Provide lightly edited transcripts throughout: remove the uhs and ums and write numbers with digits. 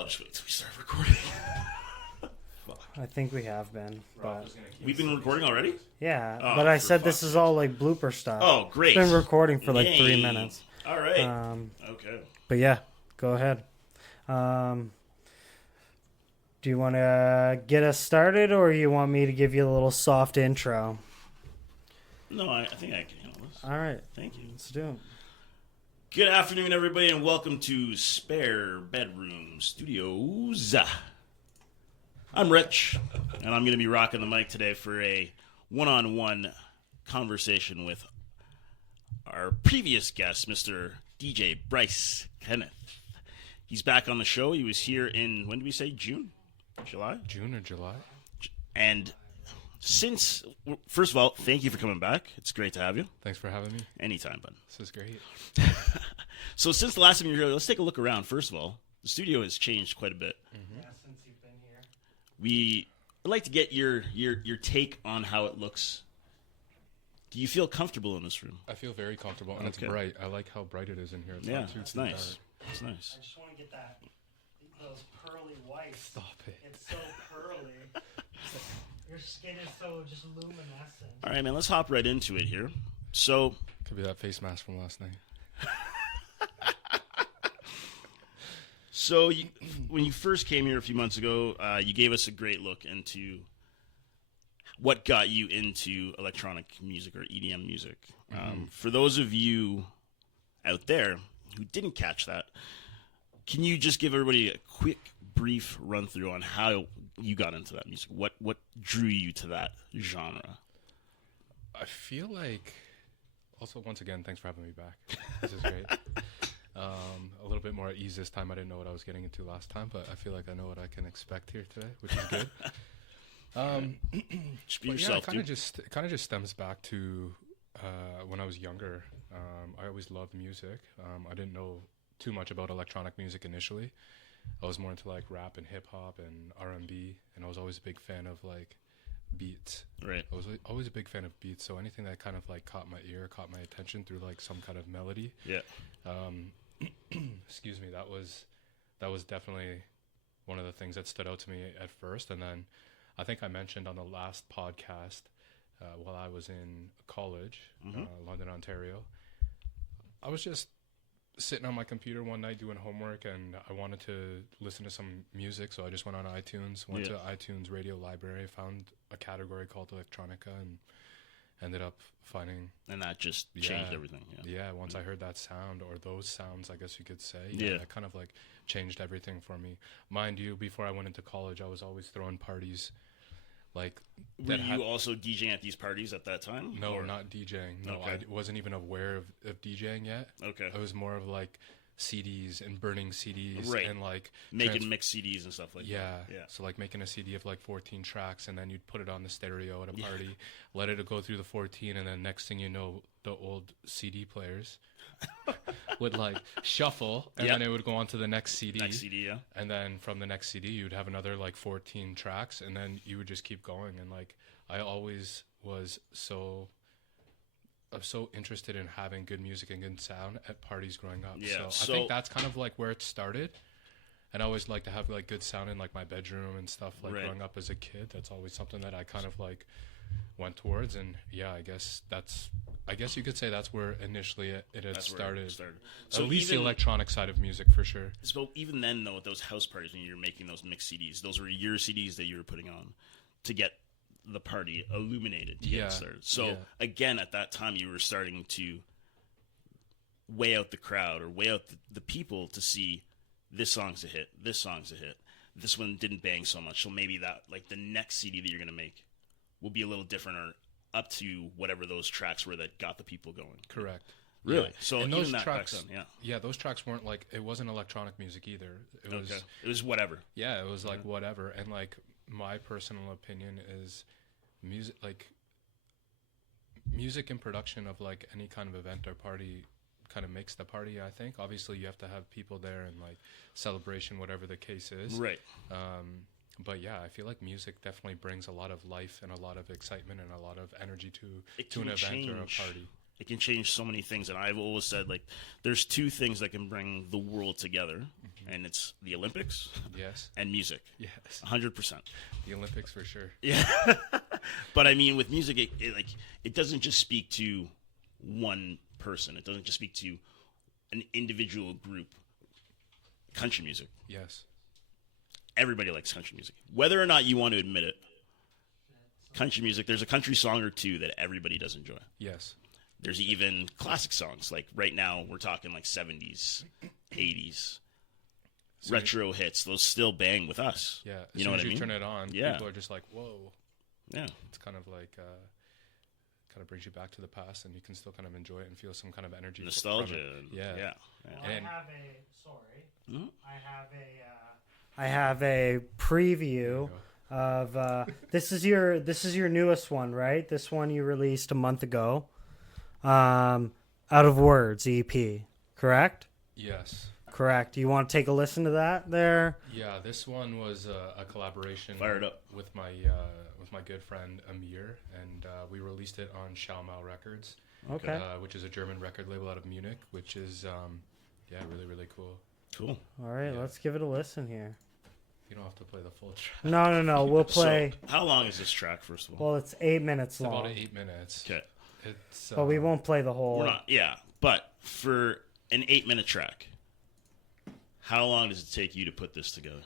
I'll just wait till we start recording. I think we have been, but We've been recording already? yeah. Oh, but I for said this fuck's is all like blooper stuff. Oh, great. It's been recording for like Yay. 3 minutes. All right. Okay. But yeah, go ahead. Do you want to get us started, or you want me to give you a little soft intro? No, I think I can handle this. All right, Thank you. let's do it. Good afternoon, everybody, and welcome to Spare Bedroom Studios. I'm Rich, and I'm going to be rocking the mic today for a one-on-one conversation with our previous guest, Mr. DJ Bryce Kenneth. He's back on the show. He was here in, when did we say, June? July? June or July. And since, first of all, thank you for coming back. It's great to have you. Thanks for having me. Anytime, bud. This is great. So since the last time you were here, let's take a look around. First of all, the studio has changed quite a bit. Mm-hmm. Yeah, since you've been here. I'd like to get your take on how it looks. Do you feel comfortable in this room? I feel very comfortable, and it's bright. I like how bright it is in here. It's Yeah, not too it's nice. dark. It's nice. I just want to get those pearly whites. Stop it. It's so pearly. Your skin is so just luminescent. All right, man, let's hop right into it here. So, Could be that face mask from last night. when you first came here a few months ago, you gave us a great look into what got you into electronic music or EDM music. For those of you out there who didn't catch that, can you just give everybody a quick, brief run through on how you got into that music? What drew you to that genre? I feel like, also, once again, thanks for having me back. This is great. A little bit more at ease this time. I didn't know what I was getting into last time, but I feel like I know what I can expect here today, which is good. Just be But yourself, yeah, dude. it kind of just stems back to when I was younger. I always loved music. I didn't know too much about electronic music initially. I was more into like rap and hip hop and R&B, and I was always a big fan of like beats. Right. I was always a big fan of beats, so anything that kind of like caught my ear, caught my attention through like some kind of melody. Yeah. Excuse me. That was definitely one of the things that stood out to me at first, and then I think I mentioned on the last podcast while I was in college, London, Ontario, I was just sitting on my computer one night doing homework, and I wanted to listen to some music, so I just went on iTunes, went to iTunes Radio Library, found a category called electronica, and ended up finding... And that just changed everything. Yeah, once I heard that sound, or those sounds, I guess you could say, that kind of like changed everything for me. Mind you, before I went into college, I was always throwing parties. Like, Were you also DJing at these parties at that time? No, or? not DJing. No, Okay. I wasn't even aware of DJing yet. Okay. I was more of like CDs and burning CDs and like making mixed CDs and stuff like that. Yeah. So like making a CD of like 14 tracks, and then you'd put it on the stereo at a party, let it go through the 14, and then next thing you know, the old CD players would like shuffle, and then it would go on to the next CD. Next CD, yeah. And then from the next CD, you'd have another like 14 tracks, and then you would just keep going. And like, I always was so interested in having good music and good sound at parties growing up. Yeah, so I think that's kind of like where it started. And I always like to have like good sound in like my bedroom and stuff. Like growing up as a kid, that's always something that I kind of like went towards. And yeah, I guess you could say that's where initially it had started. So at least the electronic side of music for sure. So even then, though, at those house parties when you were making those mixed CDs, those were your CDs that you were putting on to get the party illuminated to get it started. So again, at that time, you were starting to weigh out the crowd or weigh out the people to see this song's a hit, this song's a hit, this one didn't bang so much. So maybe that, like, the next CD that you're going to make will be a little different or up to whatever those tracks were that got the people going. Correct. Really? Yeah. So and even those that tracks, back then, yeah, those tracks weren't like, it wasn't electronic music either. It was whatever. Yeah, it was like whatever. And like, my personal opinion is music and production of like any kind of event or party kind of makes the party. I think obviously you have to have people there and like celebration, whatever the case is, right? But yeah, I feel like music definitely brings a lot of life and a lot of excitement and a lot of energy to an event or a party. It can change so many things. And I've always said, like, there's two things that can bring the world together, and it's the Olympics and music. Yes. 100%. The Olympics for sure. Yeah. But I mean, with music, it doesn't just speak to one person. It doesn't just speak to an individual group. Country music. Yes. Everybody likes country music. Whether or not you want to admit it, country music, there's a country song or two that everybody does enjoy. Yes. There's even classic songs. Like right now, we're talking like 70s, 80s, retro hits. Those still bang with us. Yeah. You know what I mean? You turn it on, people are just like, whoa. Yeah. It's kind of like, kind of brings you back to the past, and you can still kind of enjoy it and feel some kind of energy. Nostalgia. Yeah. Well, And I have a preview of this is your newest one, right? This one you released a month ago. Out of Words EP, correct? Yes. Correct. You want to take a listen to that there? Yeah, this one was a collaboration Fired up. with my good friend Amir, and we released it on Shelved Records, which is a German record label out of Munich, which is really, really cool. Cool. All right, let's give it a listen here. You don't have to play the full track. No. We'll play. So, how long is this track, first of all? Well, it's 8 minutes It's long. about 8 minutes. Okay. It's, but we won't play the whole. We're not, but for an 8-minute track, how long does it take you to put this together?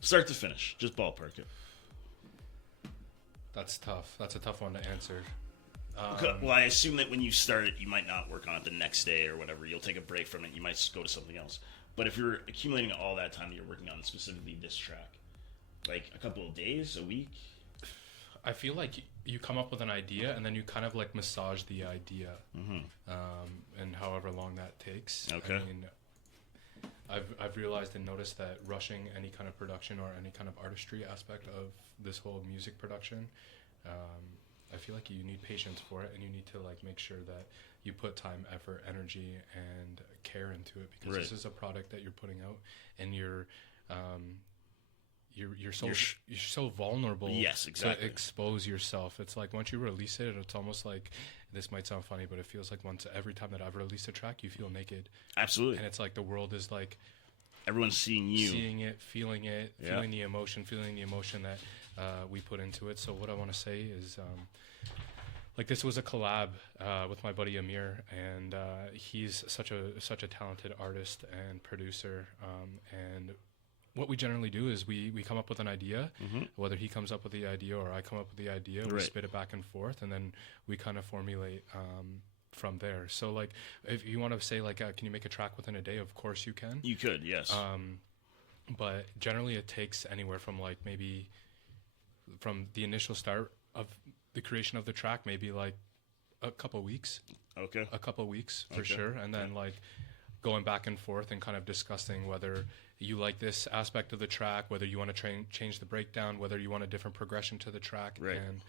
Start to finish. Just ballpark it. That's tough. That's a tough one to answer. Well, I assume that when you start it, you might not work on it the next day or whatever. You'll take a break from it. You might go to something else. But if you're accumulating all that time that you're working on specifically this track, like a couple of days, a week? I feel like you come up with an idea and then you kind of like massage the idea, and however long that takes. Okay. I mean, I've realized and noticed that rushing any kind of production or any kind of artistry aspect of this whole music production, I feel like you need patience for it, and you need to like make sure that you put time, effort, energy, and care into it, because this is a product that you're putting out, and you're so vulnerable. Yes, exactly. To expose yourself. It's like once you release it, it's almost like, this might sound funny, but it feels like every time that I've released a track, you feel naked. Absolutely. And it's like the world is like, everyone's seeing you, seeing it, feeling the emotion that we put into it. So what I want to say is, like, this was a collab with my buddy Amir, and he's such a talented artist and producer. And what we generally do is we come up with an idea, whether he comes up with the idea or I come up with the idea, we spit it back and forth, and then we kind of formulate from there. So like, if you want to say like, can you make a track within a day? Of course you can. You could, yes. But generally it takes anywhere from like maybe from the initial start of the creation of the track, maybe like a couple weeks. Okay. A couple weeks for sure. And then like going back and forth and kind of discussing whether you like this aspect of the track, whether you want to change the breakdown, whether you want a different progression to the track. Right. And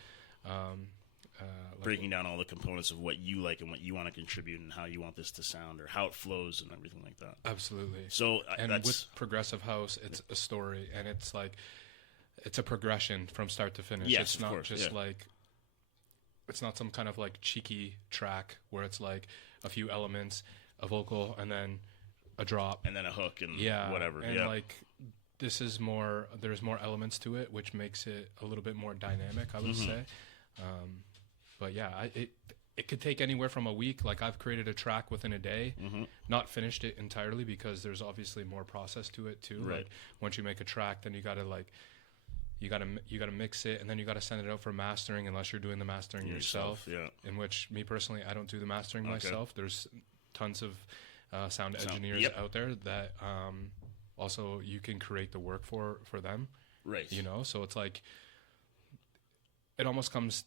breaking down all the components of what you like and what you want to contribute and how you want this to sound or how it flows and everything like that. Absolutely. So and with progressive house, it's a story, and it's like, it's a progression from start to finish. Yes, it's not of course, just like, it's not some kind of like cheeky track where it's like a few elements, a vocal, and then a drop, and then a hook, and whatever. And like, this is more, there's more elements to it, which makes it a little bit more dynamic, I would say. But yeah, it could take anywhere from a week. Like, I've created a track within a day, not finished it entirely, because there's obviously more process to it too. Right. Like, once you make a track, then you gotta mix it, and then you gotta send it out for mastering, unless you're doing the mastering yourself. Yeah. In which, me personally, I don't do the mastering myself. There's tons of sound engineers out there that also you can create the work for them. Right. You know, so it's like, it almost comes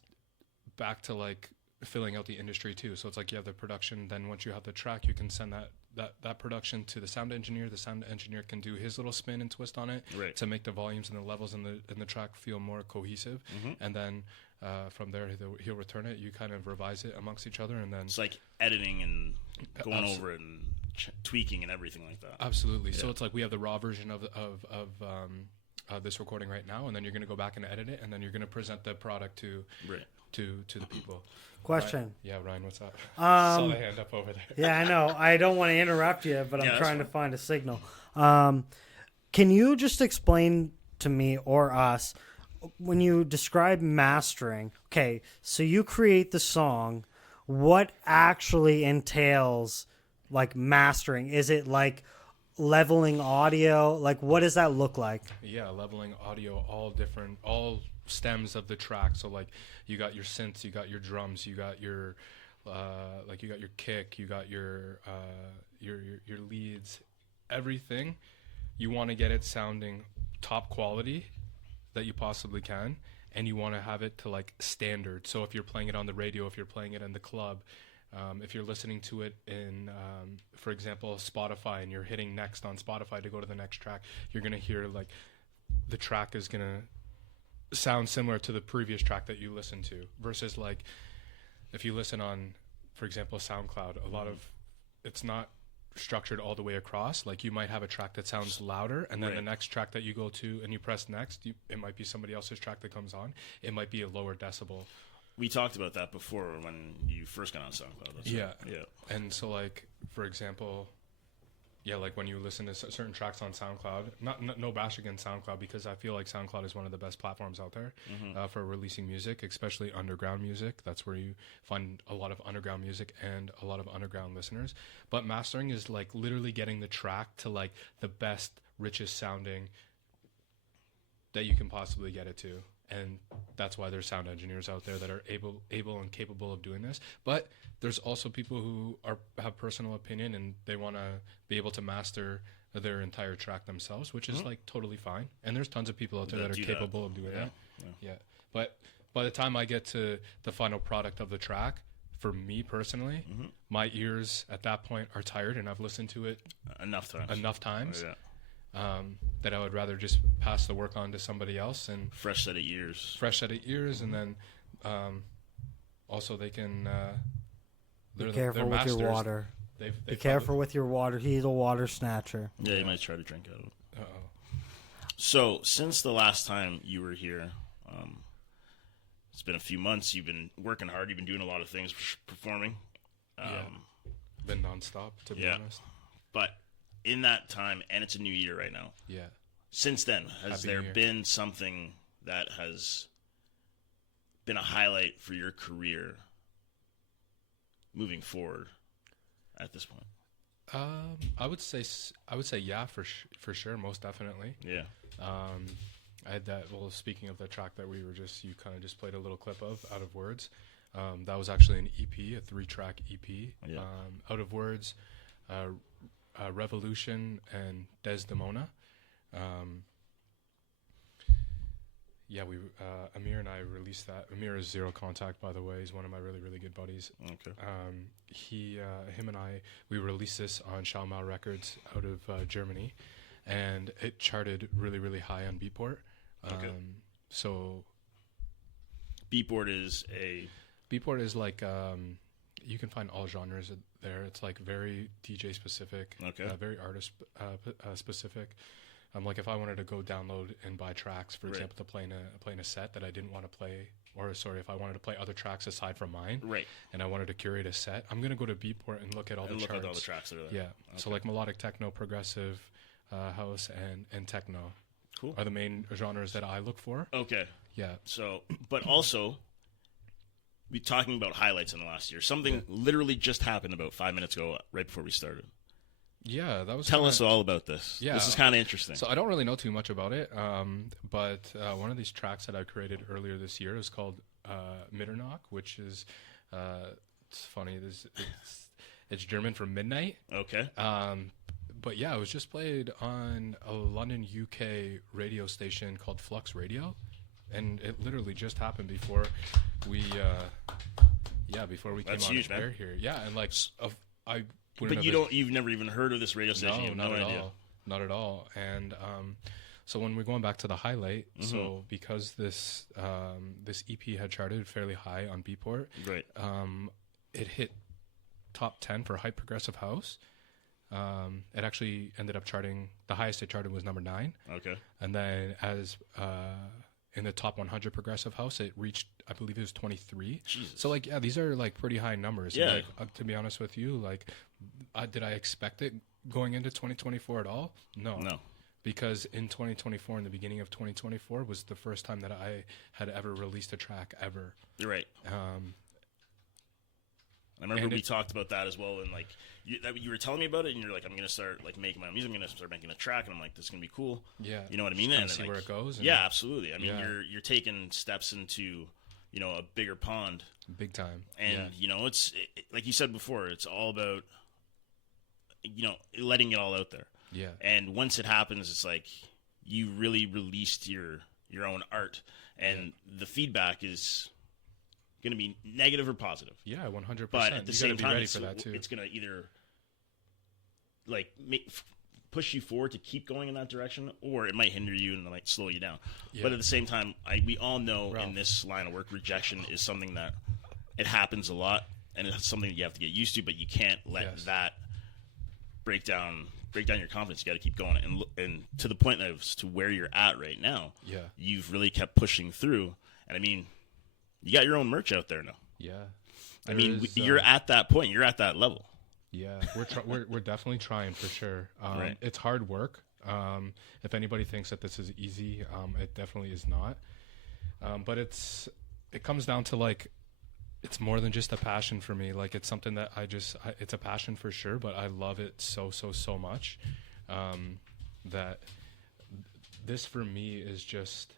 back to like filling out the industry too. So it's like, you have the production, then once you have the track, you can send that production to the sound engineer. The sound engineer can do his little spin and twist on it to make the volumes and the levels in the track feel more cohesive. And then from there, he'll return it. You kind of revise it amongst each other, and then it's like editing and going over it and tweaking and everything like that. Absolutely. So it's like, we have the raw version of this recording right now, and then you're going to go back and edit it, and then you're going to present the product to the people. Question. Ryan, yeah, Ryan, what's up? Saw the hand up over there. Yeah, I know. I don't want to interrupt you, but I'm trying to find a signal. Can you just explain to me or us, when you describe mastering, okay, so you create the song, what actually entails like mastering? Is it like leveling audio? Like, what does that look like? Yeah, leveling audio, all stems of the track. So like you got your synths, you got your drums, you got your you got your kick, you got your leads, everything. You want to get it sounding top quality that you possibly can, and you want to have it to like standard. So if you're playing it on the radio, if you're playing it in the club, if you're listening to it in, for example, Spotify, and you're hitting next on Spotify to go to the next track, you're going to hear like the track is going to sound similar to the previous track that you listened to, versus like if you listen on, for example, SoundCloud, a lot of it's not structured all the way across. Like you might have a track that sounds louder, and then the next track that you go to and you press next, it might be somebody else's track that comes on. It might be a lower decibel. We talked about that before when you first got on SoundCloud. That's yeah. Right. Yeah. And so like, for example, yeah, like when you listen to certain tracks on SoundCloud, no bash against SoundCloud, because I feel like SoundCloud is one of the best platforms out there for releasing music, especially underground music. That's where you find a lot of underground music and a lot of underground listeners. But mastering is like literally getting the track to like the best, richest sounding that you can possibly get it to. And that's why there's sound engineers out there that are able and capable of doing this. But there's also people who have personal opinion, and they want to be able to master their entire track themselves, which is like totally fine. And there's tons of people out there that are capable of doing that. Yeah. But by the time I get to the final product of the track, for me personally, my ears at that point are tired, and I've listened to it enough times. Oh, yeah. That I would rather just pass the work on to somebody else, and fresh set of ears, and then also they can be careful with your water. Be careful with your water. He's a water snatcher. Yeah, you might try to drink out of it. So since the last time you were here, it's been a few months. You've been working hard. You've been doing a lot of things, performing. Been nonstop, to be honest. But in that time, and it's a new year right now. Yeah. Since then, has there been something that has been a highlight for your career moving forward at this point? I would say yeah, for sure, most definitely. Yeah. I had that. Well, speaking of the track that you kind of just played a little clip of, Out of Words. That was actually an EP, a 3-track EP. Yeah. Out of Words, Revolution, and Desdemona. Amir and I released that. Amir is Zero Contact, by the way. He's one of my really, really good buddies. Okay. Him and I, we released this on Shelved Records out of Germany, and it charted really, really high on Beatport. Okay. So Beatport is like you can find all genres there. It's like very DJ specific, very artist specific. Like if I wanted to go download and buy tracks, for example, to play in a set that I didn't want to play, if I wanted to play other tracks aside from mine, and I wanted to curate a set, I'm gonna go to Beatport and look at all the charts. Look at all the tracks that are there. Yeah. Okay. So like melodic techno, progressive, house, and techno. Cool. Are the main genres that I look for. Okay. Yeah. So, but also, we talking about highlights in the last year. Something literally just happened about 5 minutes ago, right before we started. Yeah, that was. Tell us all about this. Yeah, this is kind of interesting. So I don't really know too much about it, but one of these tracks that I created earlier this year is called Mitternacht, which is it's funny. It's German for midnight. Okay. But yeah, it was just played on a London, UK radio station called Flux Radio, and it literally just happened before we came on air here. Yeah, and like But you've never even heard of this radio station? No, not at all. Not at all. And so when we're going back to the highlight, so because this EP had charted fairly high on Beatport, it hit top 10 for hype progressive house. It actually ended up charting. The highest it charted was number 9. Okay. And then as in the top 100 progressive house, it reached, I believe it was 23. Jesus. So like, yeah, these are like pretty high numbers. Yeah. And, like, to be honest with you, like, did I expect it going into 2024 at all? No. Because in 2024, in the beginning of 2024, was the first time that I had ever released a track ever. You're right. I remember we talked about that as well, and like you were telling me about it, and you're like, I'm gonna start like making my own music. I'm gonna start making a track, and I'm like, this is gonna be cool. Yeah, you know what I mean. And see where it goes. Yeah, absolutely. I mean, you're taking steps into, you know, a bigger pond, big time. And you know, it's like you said before, it's all about, you know, letting it all out there. Yeah. And once it happens, it's like you really released your own art, and the feedback is going to be negative or positive. Yeah, 100%. But at the same time, it's going to either like push you forward to keep going in that direction, or it might hinder you and it might slow you down. Yeah. But at the same time, we all know in this line of work, rejection is something that it happens a lot, and it's something that you have to get used to. But you can't let that break down your confidence. You got to keep going, and to the point of to where you're at right now. Yeah, you've really kept pushing through, and I mean, you got your own merch out there now. Yeah, I mean, you're at that point. You're at that level. Yeah, we're definitely trying for sure. Right. It's hard work. If anybody thinks that this is easy, it definitely is not. But it comes down to like, it's more than just a passion for me. Like, it's something that it's a passion for sure, but I love it so much, that this for me is just,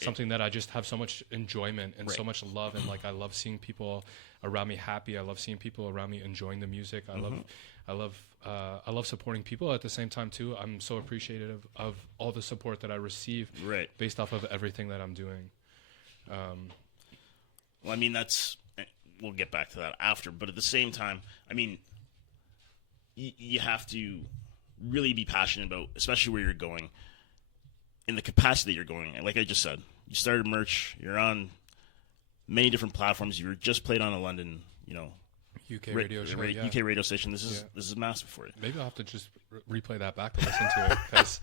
something that I just have so much enjoyment and so much love. And like, I love seeing people around me happy. I love seeing people around me enjoying the music. I love supporting people. At the same time too, I'm so appreciative of all the support that I receive based off of everything that I'm doing. Well, I mean, we'll get back to that after, but at the same time, I mean, you have to really be passionate about, especially where you're going, in the capacity that you're going. Like I just said, you started merch, you're on many different platforms, you were just played on a London, you know, UK radio show, UK radio station. This is massive for you. Maybe I'll have to just replay that back to listen to it, because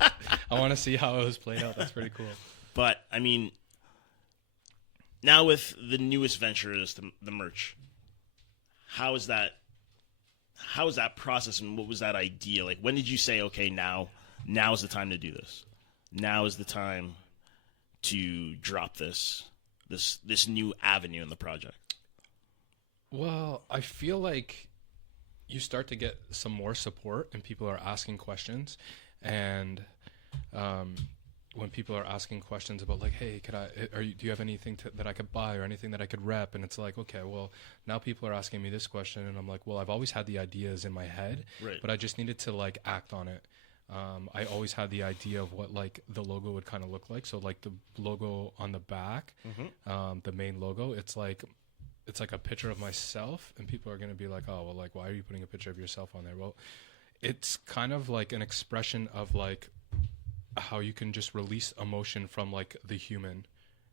I want to see how it was played out. That's pretty cool. But I mean, now with the newest venture is the merch. How is that process, and what was that idea? Like, when did you say, okay, now is the time to do this? Now is the time to drop this new avenue in the project? Well, I feel like you start to get some more support, and people are asking questions, and when people are asking questions about like, hey, do you have anything that I could buy or anything that I could rep? And it's like, okay, well, now people are asking me this question, and I'm like, well, I've always had the ideas in my head, but I just needed to like act on it. I always had the idea of what like the logo would kind of look like. So like the logo on the back, the main logo, it's like a picture of myself, and people are going to be like, oh, well, like, why are you putting a picture of yourself on there? Well, it's kind of like an expression of like how you can just release emotion from like the human.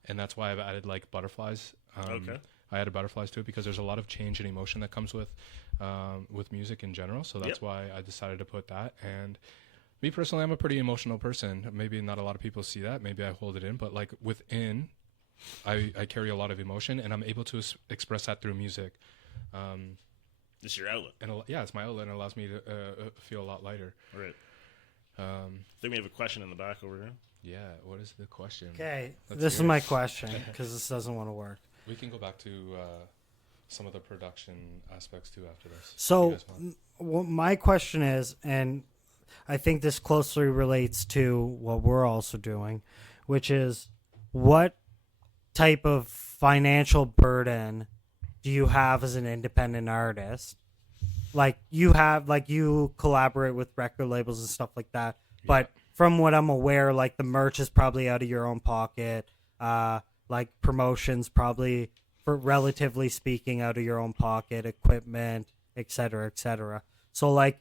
And that's why I've added like butterflies. I added butterflies to it because there's a lot of change and emotion that comes with music in general. So that's why I decided to put that. And me personally, I'm a pretty emotional person. Maybe not a lot of people see that. Maybe I hold it in, but like within, I carry a lot of emotion, and I'm able to express that through music. It's your outlet. And it's my outlet, and it allows me to feel a lot lighter. Right. I think we have a question in the back over here. Yeah, what is the question? Okay, this is my question, because this doesn't want to work. We can go back to some of the production aspects too after this. So my question is, and I think this closely relates to what we're also doing, which is, what type of financial burden do you have as an independent artist? Like you collaborate with record labels and stuff like that, but from what I'm aware, like the merch is probably out of your own pocket. Like promotions probably, for relatively speaking, out of your own pocket, equipment, et cetera, et cetera. So like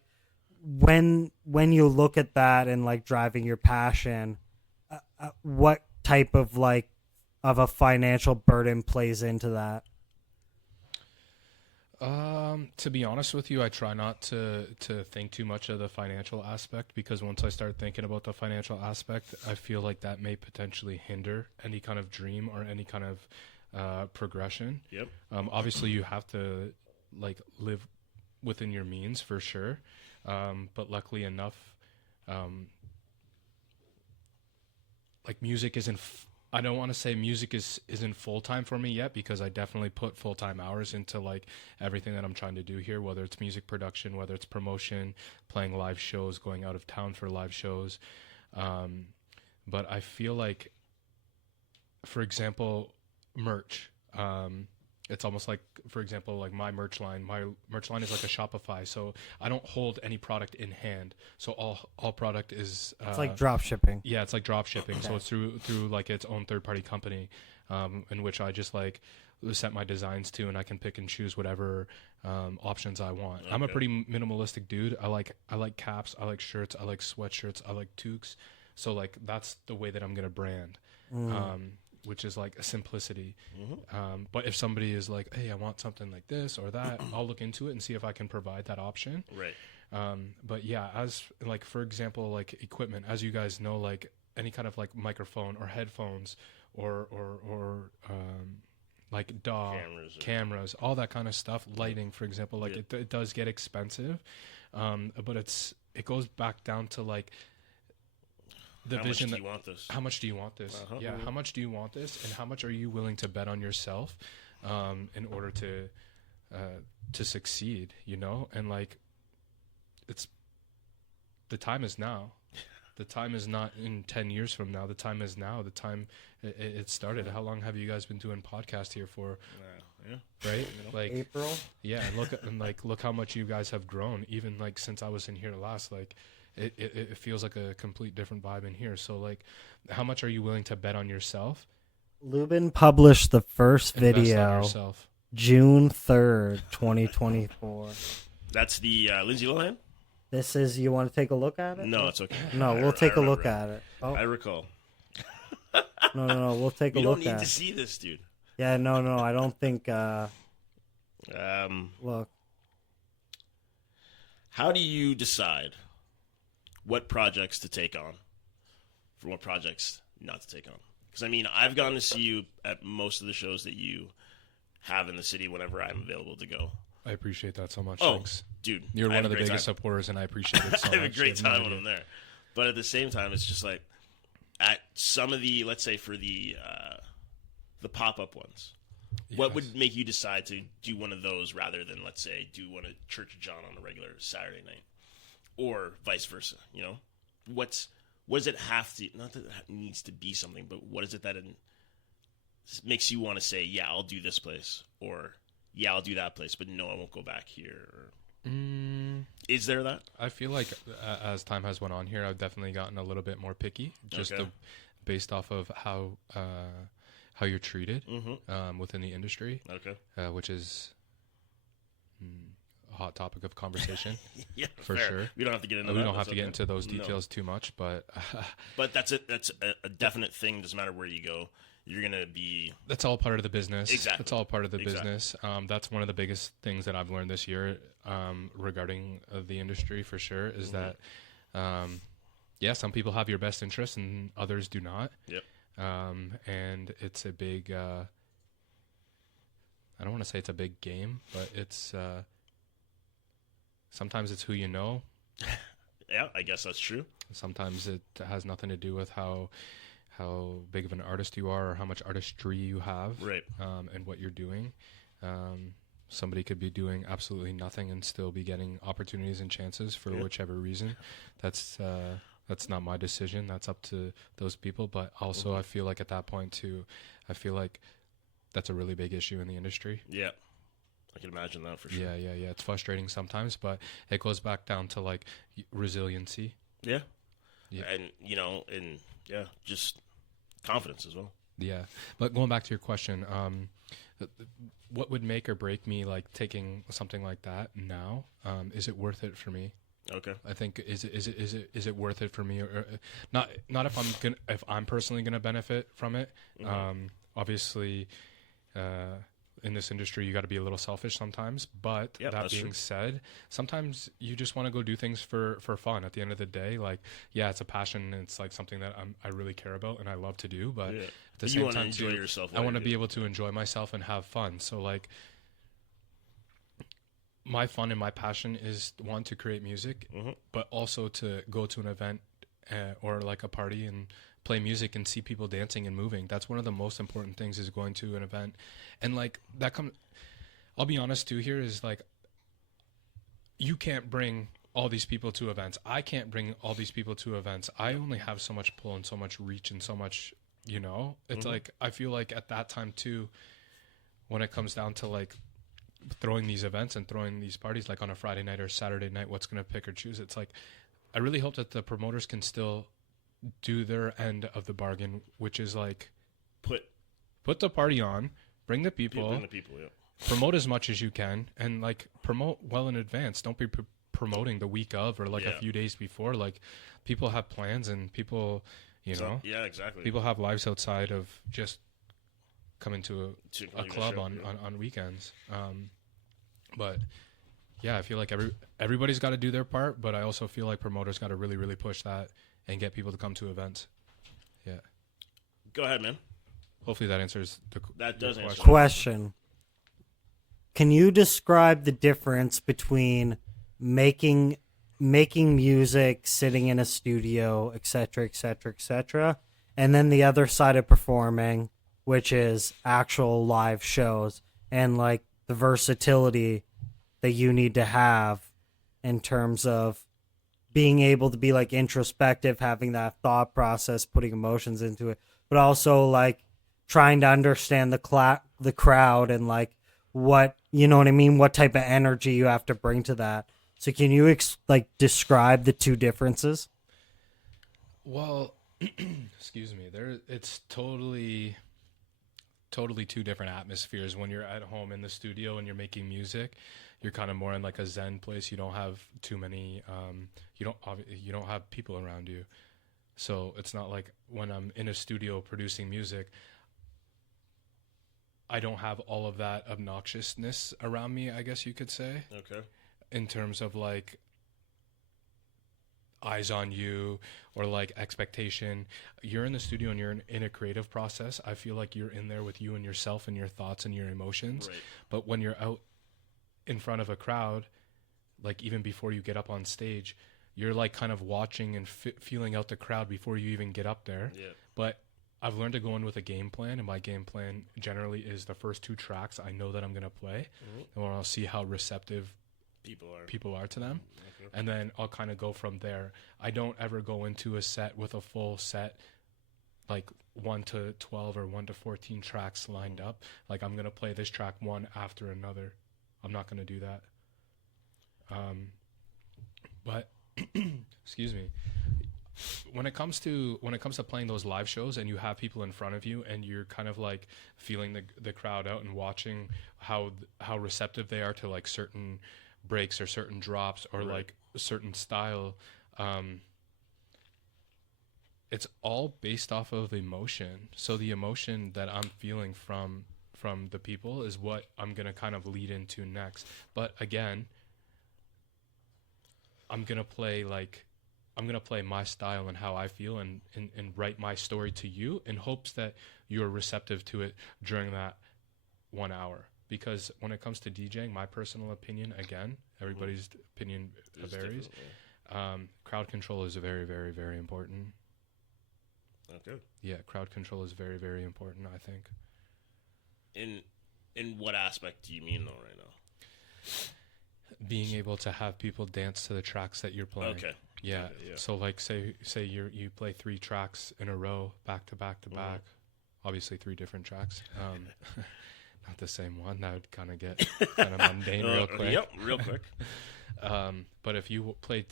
when you look at that and like driving your passion, what type of a financial burden plays into that? To be honest with you, I try not to think too much of the financial aspect, because once I start thinking about the financial aspect, I feel like that may potentially hinder any kind of dream or any kind of progression. Yep. Obviously, you have to like live within your means for sure, but luckily enough, like music isn't. I don't want to say music isn't full-time for me yet, because I definitely put full-time hours into like everything that I'm trying to do here, whether it's music production, whether it's promotion, playing live shows, going out of town for live shows. But I feel like, for example, merch. It's almost like, for example, like my merch line is like a Shopify. So I don't hold any product in hand. So all product is... It's like drop shipping. Yeah, it's like drop shipping. Okay. So it's through like its own third-party company, in which I just like set my designs to, and I can pick and choose whatever options I want. Okay. I'm a pretty minimalistic dude. I like caps, I like shirts, I like sweatshirts, I like toques. So like that's the way that I'm going to brand. Which is like a simplicity. But if somebody is like, hey, I want something like this or that, I'll look into it and see if I can provide that option. Right. But yeah, as like, for example, like equipment, as you guys know, like any kind of like microphone or headphones or like DAW, cameras, all that kind of stuff, lighting, for example, like it does get expensive. But it goes back down to like, the how vision. Much do you want this? How much do you want this? Uh-huh. Yeah, how much do you want this, and how much are you willing to bet on yourself, in order to succeed? You know, and like, the time is now. The time is not in 10 years from now. The time is now. The time it started. How long have you guys been doing podcast here for? Yeah. Right? Like April. Yeah, and look how much you guys have grown. Even like since I was in here last, like. It feels like a complete different vibe in here. So, like, how much are you willing to bet on yourself? Lubin published the first video June 3rd, 2024. That's the Lindsay Lohan? This is, you want to take a look at it? No, it's okay. No, we'll take a look at it. Oh. I recall. No, we'll take a look at it. You don't need to see this, dude. Yeah, no, I don't think... Look. How do you decide what projects to take on for what projects not to take on? Because, I mean, I've gone to see you at most of the shows that you have in the city whenever I'm available to go. I appreciate that so much. Oh, thanks. Dude. You're one of the biggest supporters, and I appreciate it so much. I have a great time when I'm there. But at the same time, it's just like, at some of the, let's say for the pop-up ones, what would make you decide to do one of those rather than, let's say, do one at Church of John on a regular Saturday night? Or vice versa, you know? What does it have to... Not that it needs to be something, but what is it that makes you want to say, yeah, I'll do this place, or yeah, I'll do that place, but no, I won't go back here? Is there that? I feel like as time has went on here, I've definitely gotten a little bit more picky, just based off of how you're treated within the industry, which is... hot topic of conversation. Yeah, for sure. We don't have to get into into those details too much, but that's it. That's a definite thing. Doesn't matter where you go, you're gonna be. That's all part of the business. Exactly. That's all part of the business. That's one of the biggest things that I've learned this year regarding the industry for sure is that some people have your best interests and others do not. Yep. And it's a big. I don't want to say it's a big game, but it's. Sometimes it's who you know. Yeah, I guess that's true. Sometimes it has nothing to do with how big of an artist you are or how much artistry you have, right? And what you're doing. Somebody could be doing absolutely nothing and still be getting opportunities and chances for whichever reason. That's not my decision. That's up to those people. But also, I feel like at that point too, I feel like that's a really big issue in the industry. Yeah. I can imagine that for sure. Yeah. It's frustrating sometimes, but it goes back down to like resiliency. Yeah. And just confidence as well. Yeah. But going back to your question, what would make or break me like taking something like that now? Is it worth it for me? Okay. I think is it worth it for me or not if I'm personally gonna benefit from it. Obviously in this industry, you got to be a little selfish sometimes. But that being said, sometimes you just want to go do things for fun. At the end of the day, like, yeah, it's a passion. It's like something that I really care about and I love to do. But at the same time, enjoy yourself. I want to be able to enjoy myself and have fun. So like, my fun and my passion is one, to create music, but also to go to an event or like a party and play music and see people dancing and moving. That's one of the most important things, is going to an event. And like that I'll be honest too here, is like, you can't bring all these people to events. I can't bring all these people to events. I only have so much pull and so much reach and so much, it's like, I feel like at that time too, when it comes down to like throwing these events and throwing these parties, like on a Friday night or Saturday night, what's going to pick or choose? It's like, I really hope that the promoters can still do their end of the bargain, which is like put the party on, bring the people, promote as much as you can, and like promote well in advance. Don't be promoting the week of or like a few days before. Like, people have plans and people, exactly. People have lives outside of just coming to a club on weekends. But yeah, I feel like everybody's got to do their part, but I also feel like promoters got to really, really push that and get people to come to events. Yeah. Go ahead, man. Hopefully that answers that does answer. Question. Can you describe the difference between making music, sitting in a studio, etc., etc., etc., and then the other side of performing, which is actual live shows, and like the versatility that you need to have in terms of being able to be like introspective, having that thought process, putting emotions into it, but also like trying to understand the crowd and like what, you know what I mean? What type of energy you have to bring to that. So can you describe the two differences? Well, excuse me. It's totally two different atmospheres. When you're at home in the studio and you're making music, you're kind of more in like a zen place. You don't have too many, you don't have people around you. So it's not like when I'm in a studio producing music, I don't have all of that obnoxiousness around me, I guess you could say. Okay. In terms of like eyes on you or like expectation. You're in the studio and you're in a creative process. I feel like you're in there with you and yourself and your thoughts and your emotions. Right. But when you're out in front of a crowd, like even before you get up on stage, you're like kind of watching and feeling out the crowd before you even get up there. Yeah. But I've learned to go in with a game plan, and my game plan generally is the first two tracks I know that I'm going to play, and I'll see how receptive people are to them. Okay. And then I'll kind of go from there. I don't ever go into a set with a full set, like 1 to 12 or 1 to 14 tracks lined up. Like, I'm going to play this track one after another. I'm not going to do that. But excuse me. When it comes to playing those live shows and you have people in front of you and you're kind of like feeling the crowd out and watching how receptive they are to like certain breaks or certain drops or like a certain style, it's all based off of emotion. So the emotion that I'm feeling from the people is what I'm going to kind of lead into next. But again, I'm going to play my style and how I feel and write my story to you in hopes that you're receptive to it during that 1 hour. Because when it comes to DJing, my personal opinion, again, everybody's opinion varies. Crowd control is very, very, very important. Okay. Yeah, crowd control is very, very important, I think. In what aspect do you mean though right now? Being able to have people dance to the tracks that you're playing. Okay. Yeah. So like say you play 3 tracks in a row, back to back to back. Obviously 3 different tracks. Not the same one. That would kind of get kind of mundane real quick. Yep, real quick. But if you played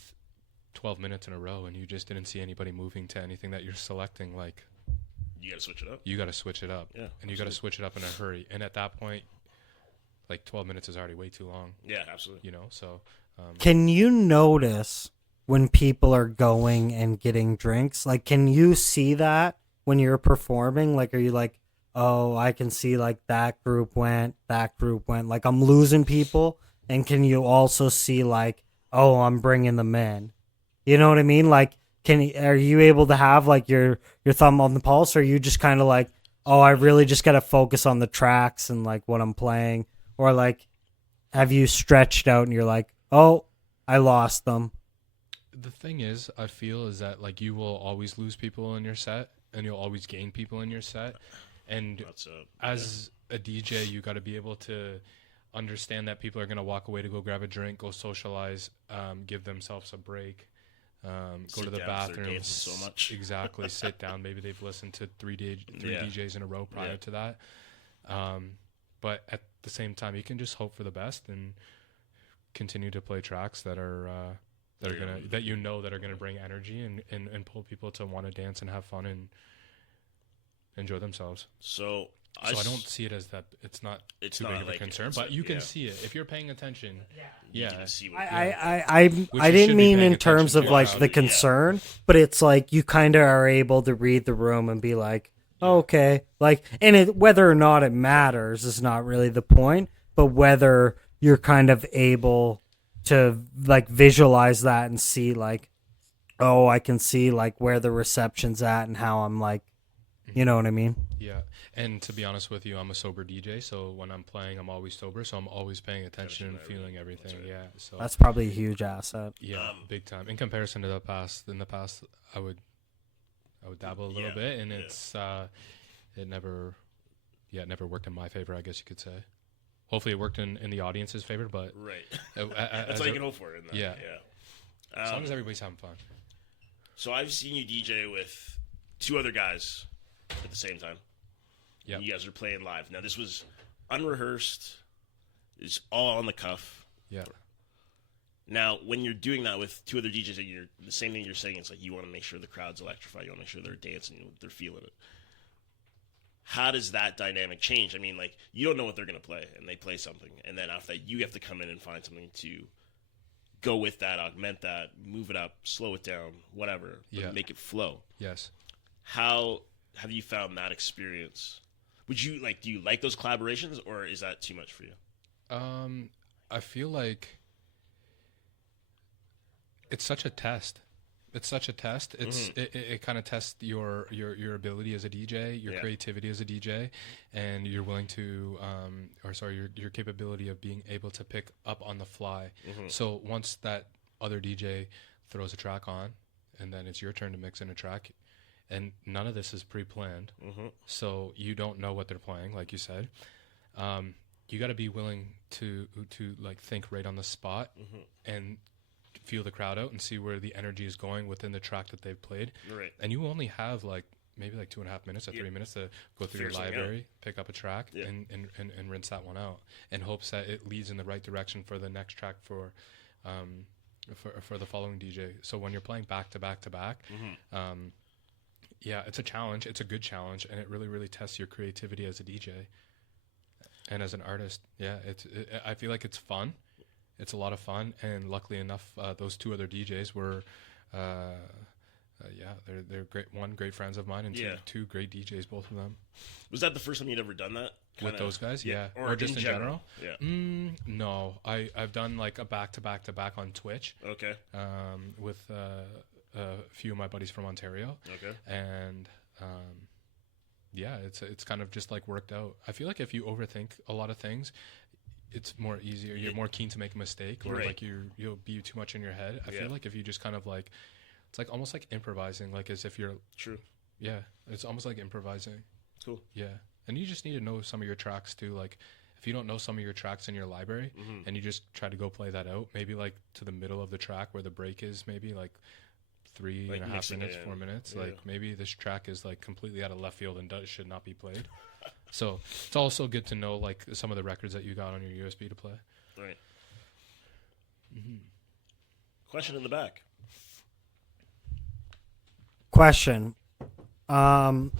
12 minutes in a row and you just didn't see anybody moving to anything that you're selecting, like, you got to switch it up. You got to switch it up. Yeah. And you got to switch it up in a hurry. And at that point, like 12 minutes is already way too long. Yeah, absolutely. You know, so. Can you notice when people are going and getting drinks? Like, can you see that when you're performing? Like, are you like, oh, I can see like that group went, like I'm losing people, and can you also see like, oh, I'm bringing them in? You know what I mean? Like, are you able to have like your thumb on the pulse, or are you just kind of like, oh, I really just got to focus on the tracks and like what I'm playing, or like, have you stretched out and you're like, oh, I lost them? The thing is, I feel is that like you will always lose people in your set, and you'll always gain people in your set, and as a DJ, you got to be able to understand that people are going to walk away to go grab a drink, go socialize, give themselves a break. Go to the bathroom so much. Exactly. Sit down. Maybe they've listened to three DJs in a row prior to that. But at the same time, you can just hope for the best and continue to play tracks that are that are gonna bring energy and pull people to want to dance and have fun and enjoy themselves. So I don't see it as that. It's not too big of a concern, but you can see it if you're paying attention. Yeah. I didn't mean in terms of like the concern, but it's like you kind of are able to read the room and be like, okay, like, and whether or not it matters is not really the point, but whether you're kind of able to like visualize that and see like, oh, I can see like where the reception's at and how I'm like, you know what I mean? Yeah. And to be honest with you, I'm a sober DJ, so when I'm playing, I'm always sober, so I'm always paying attention and feeling everything. Right. Yeah, so that's probably a huge asset. Yeah, big time. In comparison to the past, I would dabble a little bit, and it never worked in my favor, I guess you could say. Hopefully, it worked in the audience's favor, but that's all you can hope for. In that. Yeah. As long as everybody's having fun. So I've seen you DJ with 2 other guys at the same time. Yeah, you guys are playing live. Now this was unrehearsed. It's all on the cuff. Yeah. Now when you're doing that with 2 other DJs, you're the same thing you're saying. It's like you want to make sure the crowd's electrified. You want to make sure they're dancing, they're feeling it. How does that dynamic change? I mean, like you don't know what they're gonna play, and they play something, and then after that, you have to come in and find something to go with that, augment that, move it up, slow it down, whatever, make it flow. Yes. How have you found that experience? Would you do you like those collaborations, or is that too much for you? I feel like it's such a test. It kind of tests your ability as a DJ, your creativity as a DJ, and you're willing to, your capability of being able to pick up on the fly. Mm-hmm. So once that other DJ throws a track on, and then it's your turn to mix in a track, and none of this is pre-planned, so you don't know what they're playing, like you said. You got to be willing to like think right on the spot and feel the crowd out and see where the energy is going within the track that they've played. Right. And you only have maybe 2.5 minutes or 3 minutes to go through your library, pick up a track, and rinse that one out, in hopes that it leads in the right direction for the next track for the following DJ. So when you're playing back to back to back, it's a challenge. It's a good challenge, and it really, really tests your creativity as a DJ and as an artist. Yeah, I feel like it's fun. It's a lot of fun, and luckily enough, those 2 other DJs were, they're great. One, great friends of mine, and two great DJs, both of them. Was that the first time you'd ever done that? With those guys? Yeah. Or just in general? Yeah. No, I've done like a back to back to back on Twitch. Okay. With a few of my buddies from Ontario. Okay. And it's kind of just like worked out. I feel like if you overthink a lot of things, it's more easier. You're more keen to make a mistake, or like you'll be too much in your head. I feel like if you just kind of like, it's like almost like improvising, like as if you're true. Yeah, it's almost like improvising. Cool. Yeah, and you just need to know some of your tracks too. Like if you don't know some of your tracks in your library, and you just try to go play that out, maybe like to the middle of the track where the break is, maybe like 3.5 minutes, 4 minutes. Like maybe this track is like completely out of left field and should not be played. So it's also good to know like some of the records that you got on your USB to play. Right. Question in the back. Question. When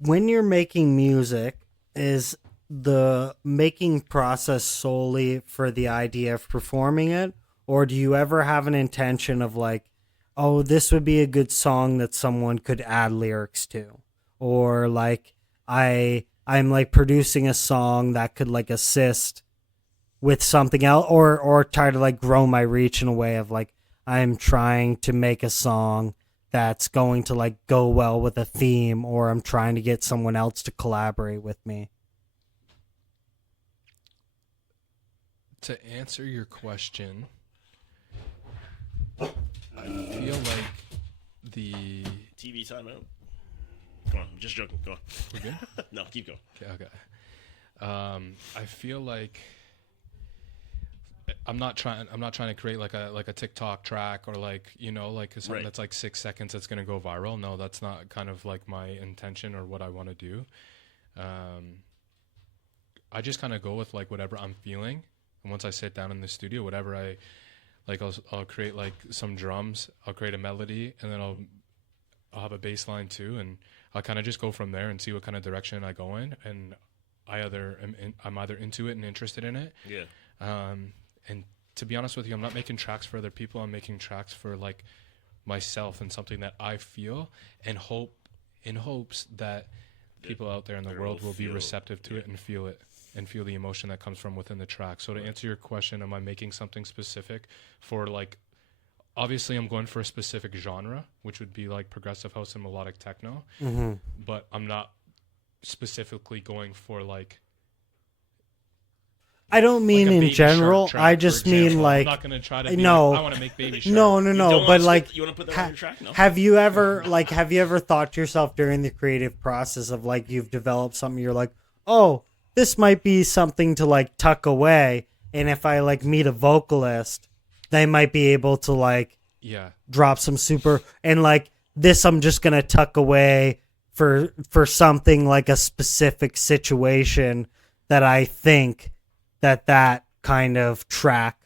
you're making music, is the making process solely for the idea of performing it, or do you ever have an intention of like, oh, this would be a good song that someone could add lyrics to, or like, I'm like producing a song that could like assist with something else, or try to like grow my reach in a way of like I'm trying to make a song that's going to like go well with a theme, or I'm trying to get someone else to collaborate with me. To answer your question, I feel like the TV timeout. Come on, I'm just joking. Go on. We're good? No, keep going. Okay. I feel like I'm not trying to create like a TikTok track or like, you know, like something Right. that's like 6 seconds that's going to go viral. No, that's not kind of like my intention or what I want to do. I just kind of go with like whatever I'm feeling. And once I sit down in the studio, whatever I like, I'll create like some drums, I'll create a melody, and then I'll have a bass line too. And I'll kind of just go from there and see what kind of direction I go in. And I'm either into it and interested in it. Yeah. And to be honest with you, I'm not making tracks for other people. I'm making tracks for like myself and something that I feel, and in hopes that people out there in the world will be receptive to it and feel it and feel the emotion that comes from within the track. So to answer your question, am I making something specific for like, obviously I'm going for a specific genre, which would be like progressive house and melodic techno, but I'm not specifically going for like, I don't mean like in general. track, I just mean like, I'm not going to try to be no, like, I want to make Baby Shark. no. But like, you want to put that on your track? No. have you ever thought to yourself during the creative process of like you've developed something, you're like, oh, this might be something to like tuck away, and if I like meet a vocalist, they might be able to like drop some super, and like this I'm just gonna tuck away for something like a specific situation that I think that kind of track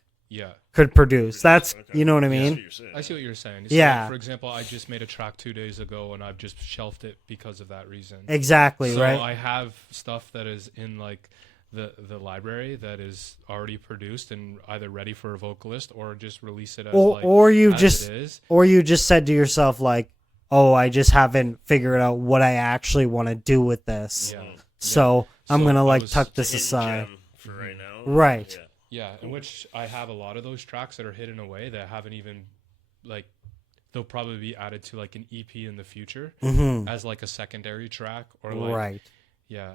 could produce. That's you know what I mean? I see what you're saying. So Yeah. like, for example, I just made a track 2 days ago, and I've just shelved it because of that reason. Exactly, So right? I have stuff that is in like the library that is already produced and either ready for a vocalist or just release it as or you as just it is. or you just said to yourself like, oh, I just haven't figured out what I actually want to do with this. Yeah. So I'm So gonna like those tuck this Hidden aside. gem for right now. Right. Yeah. Yeah, in which I have a lot of those tracks that are hidden away that haven't even like, they'll probably be added to like an EP in the future as like a secondary track or like Right. Yeah.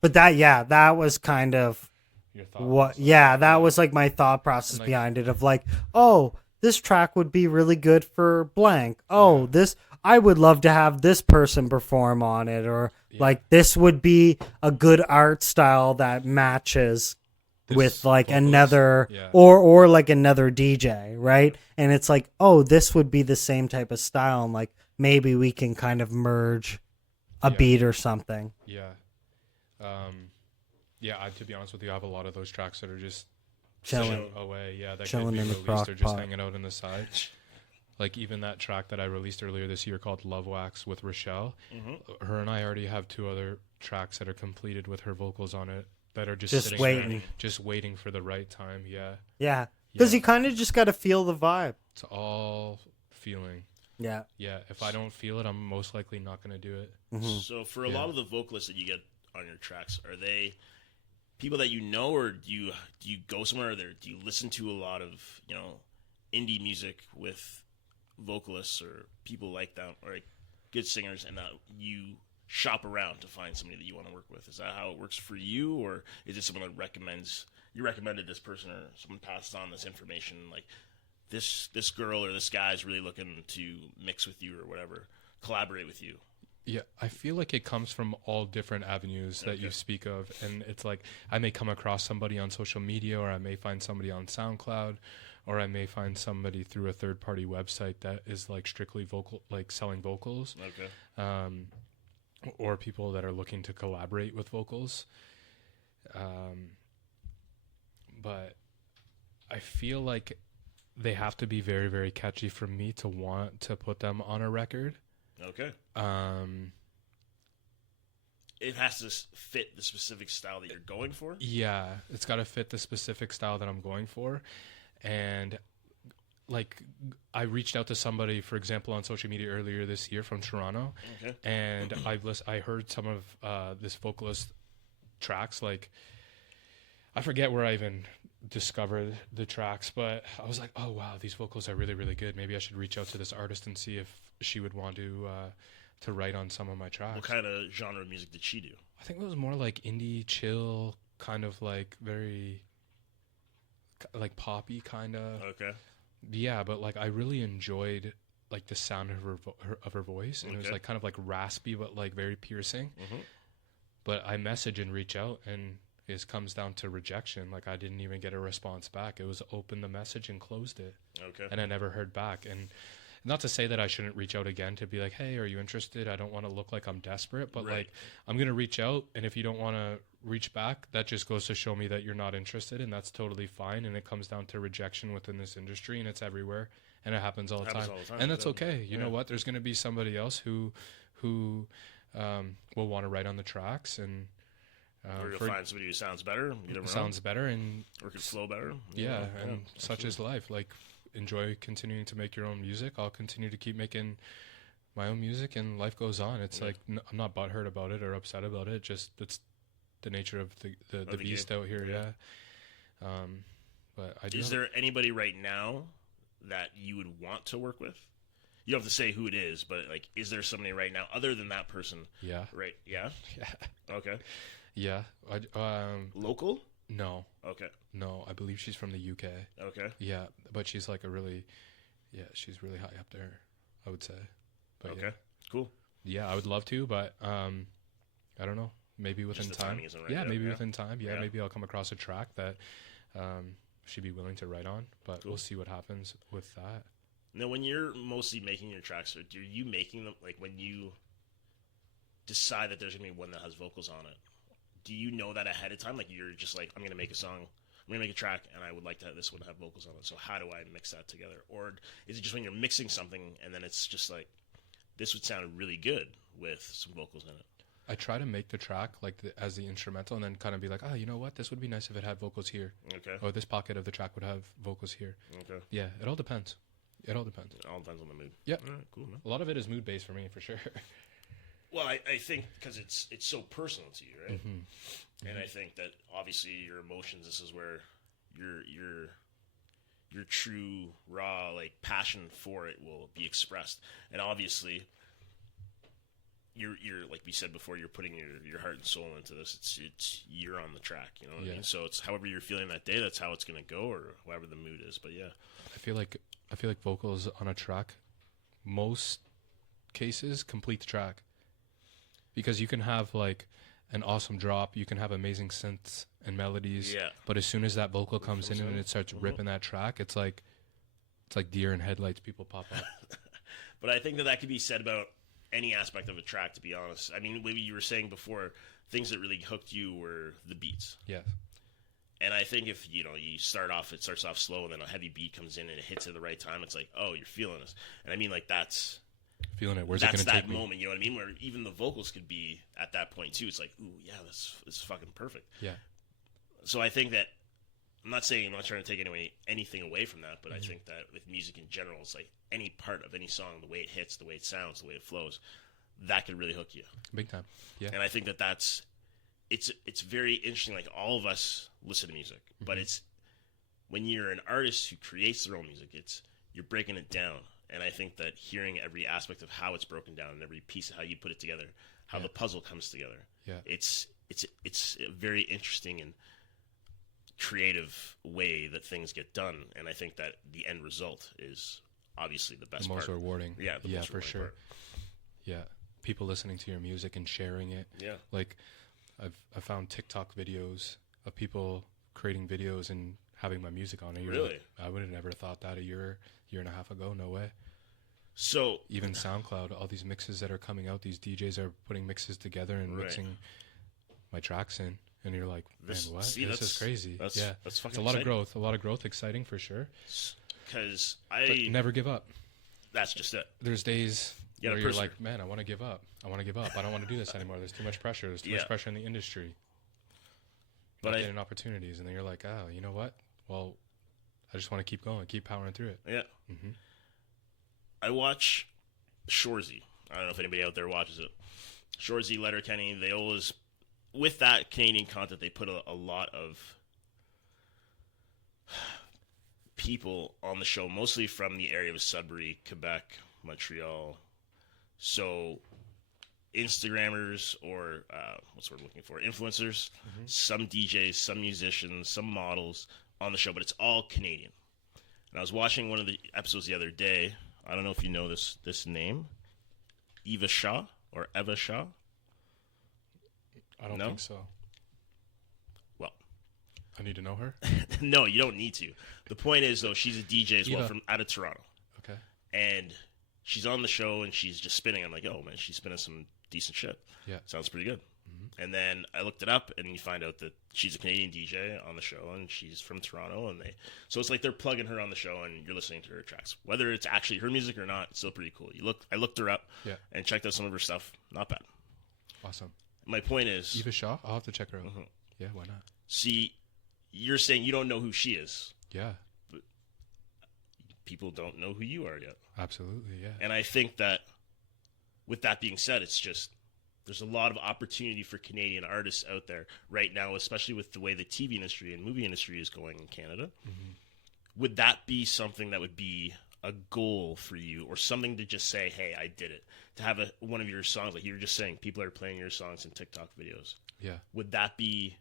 But that was kind of Your thought what process. that was like my thought process like- behind it of like, oh, this track would be really good for blank. Oh, this I would love to have this person perform on it, or like this would be a good art style that matches with like vocalist. another Yeah. or like another DJ, right? And it's like, oh, this would be the same type of style, and like maybe we can kind of merge a beat or something. Yeah. To be honest with you, I have a lot of those tracks that are just Chilling. sitting away. Yeah, that Chilling could be in the released crock or just pot. hanging out in the side. Like even that track that I released earlier this year called Love Wax with Rochelle. Her and I already have 2 other tracks that are completed with her vocals on it that are just sitting waiting. there, just waiting for the right time. Yeah. Yeah. Because you kind of just got to feel the vibe. It's all feeling. Yeah. Yeah. If I don't feel it, I'm most likely not going to do it. So for a lot of the vocalists that you get on your tracks, are they people that you know, or do you go somewhere? Or do you listen to a lot of indie music with vocalists or people like that, or like good singers, and you shop around to find somebody that you want to work with? Is that how it works for you, or is it someone that you recommended this person, or someone passed on this information, like this girl or this guy is really looking to mix with you or whatever, collaborate with you? Yeah, I feel like it comes from all different avenues that you speak of. And it's like I may come across somebody on social media, or I may find somebody on SoundCloud, or I may find somebody through a third-party website that is like strictly vocal, like selling vocals. Okay. Or people that are looking to collaborate with vocals. But I feel like they have to be very, very catchy for me to want to put them on a record. Okay. It has to fit the specific style that you're going for? Yeah, it's got to fit the specific style that I'm going for. And like I reached out to somebody, for example, on social media earlier this year from Toronto, and I heard some of this vocalist tracks. Like, I forget where I even discovered the tracks, but I was like, oh wow, these vocals are really, really good. Maybe I should reach out to this artist and see if she would want to write on some of my tracks. What kind of genre of music did she do? I think it was more like indie, chill, kind of like very like poppy kind of. Okay. Yeah, but like I really enjoyed like the sound of her voice, and it was like kind of like raspy but like very piercing. But I message and reach out, and it comes down to rejection. Like I didn't even get a response back. It was open the message and closed it. Okay. And I never heard back. And not to say that I shouldn't reach out again to be like, hey, are you interested? I don't want to look like I'm desperate, but like I'm gonna reach out, and if you don't want to reach back, that just goes to show me that you're not interested, and that's totally fine. And it comes down to rejection within this industry, and it's everywhere, and it happens all the time. And that's okay. You know what? There's going to be somebody else who will want to write on the tracks, and or you'll find somebody who sounds better. And or can flow better. Yeah, and such is life. Like, enjoy continuing to make your own music. I'll continue to keep making my own music, and life goes on. It's like I'm not butthurt about it or upset about it. Just it's the nature of the beast out here. But is there anybody right now that you would want to work with? You don't have to say who it is, but like, is there somebody right now other than that person? Yeah. Right. Yeah. Okay. Yeah. Local? No. Okay. No, I believe she's from the UK. Okay. Yeah, but she's like she's really high up there, I would say. But okay. Cool. Yeah, I would love to, but I don't know. Maybe within time. Right within time. Yeah, maybe I'll come across a track that she'd be willing to write on, but we'll see what happens with that. Now, when you're mostly making your tracks, are you making them, like when you decide that there's going to be one that has vocals on it, do you know that ahead of time? Like you're just like, I'm going to make a song, I'm going to make a track, and I would like to have this one have vocals on it, so how do I mix that together? Or is it just when you're mixing something and then it's just like, this would sound really good with some vocals in it? I try to make the track like as the instrumental, and then kind of be like, oh, you know what? This would be nice if it had vocals here. Okay. Or this pocket of the track would have vocals here. Okay. Yeah, it all depends. It all depends. It all depends on the mood. Yeah. All right, cool, man. A lot of it is mood based for me, for sure. Well, I think because it's so personal to you, right? And I think that obviously your emotions, this is where your true raw like passion for it will be expressed, and obviously. You're like we said before, you're putting your heart and soul into this. It's you're on the track, you know what I mean? So it's however you're feeling that day, that's how it's gonna go, or however the mood is. But yeah, I feel like vocals on a track, most cases, complete the track, because you can have like an awesome drop, you can have amazing synths and melodies, but as soon as that vocal comes in and it starts ripping that track, it's like deer in headlights. People pop up. But I think that could be said about any aspect of a track, to be honest. I mean, maybe you were saying before, things that really hooked you were the beats. Yes. And I think if, you starts off slow, and then a heavy beat comes in and it hits at the right time, it's like, oh, you're feeling this. And I mean, like, that's... Feeling it. Where's it going to take me? That's that moment, you know what I mean? Where even the vocals could be at that point, too. It's like, ooh, yeah, this is fucking perfect. Yeah. So I think that... I'm not trying to take anything away from that, but I think that with music in general, it's like any part of any song, the way it hits, the way it sounds, the way it flows, that could really hook you. Big time. Yeah. And I think it's very interesting. Like, all of us listen to music, but it's when you're an artist who creates their own music, you're breaking it down. And I think that hearing every aspect of how it's broken down and every piece of how you put it together, how the puzzle comes together, it's a very interesting and creative way that things get done, and I think that the end result is obviously the best, most rewarding. Yeah, for sure. Part. Yeah, people listening to your music and sharing it. Yeah, like I found TikTok videos of people creating videos and having my music on it. Really, I would have never thought that a year and a half ago. No way. So even SoundCloud, all these mixes that are coming out, these DJs are putting mixes together and mixing my tracks in. And you're like, man, what? This is crazy. That's fucking it's a lot of growth. A lot of growth. Exciting for sure. Because but never give up. That's just it. There's days where you're like, man, I want to give up. I don't want to do this anymore. There's too much pressure. There's too much pressure in the industry. But getting opportunities, and then you're like, oh, you know what? Well, I just want to keep going, keep powering through it. Yeah. Mm-hmm. I watch Shorzy. I don't know if anybody out there watches it. Shorzy, Letterkenny, they always, with that Canadian content, they put a lot of people on the show, mostly from the area of Sudbury, Quebec, Montreal. So Instagrammers or what's the word I'm looking for? Influencers, some DJs, some musicians, some models on the show, but it's all Canadian. And I was watching one of the episodes the other day. I don't know if you know this name, Eva Shaw or Eva Shaw. I don't think so. Well, I need to know her. No, you don't need to. The point is, though, she's a DJ as well from out of Toronto. Okay. And she's on the show and she's just spinning. I'm like, oh man, she's spinning some decent shit. Yeah, sounds pretty good. And then I looked it up, and you find out that she's a Canadian DJ on the show, and she's from Toronto. And so it's like they're plugging her on the show, and you're listening to her tracks, whether it's actually her music or not. It's still pretty cool. I looked her up, and checked out some of her stuff. Not bad. Awesome. My point is, Eva Shaw. I'll have to check her out. Yeah, why not? See, you're saying you don't know who she is. Yeah. But people don't know who you are yet. Absolutely, yeah. And I think that, with that being said, it's just, there's a lot of opportunity for Canadian artists out there right now, especially with the way the TV industry and movie industry is going in Canada. Would that be something that would be a goal for you, or something to just say, hey, I did it? To have one of your songs, like you were just saying, people are playing your songs in TikTok videos. Yeah. Would that be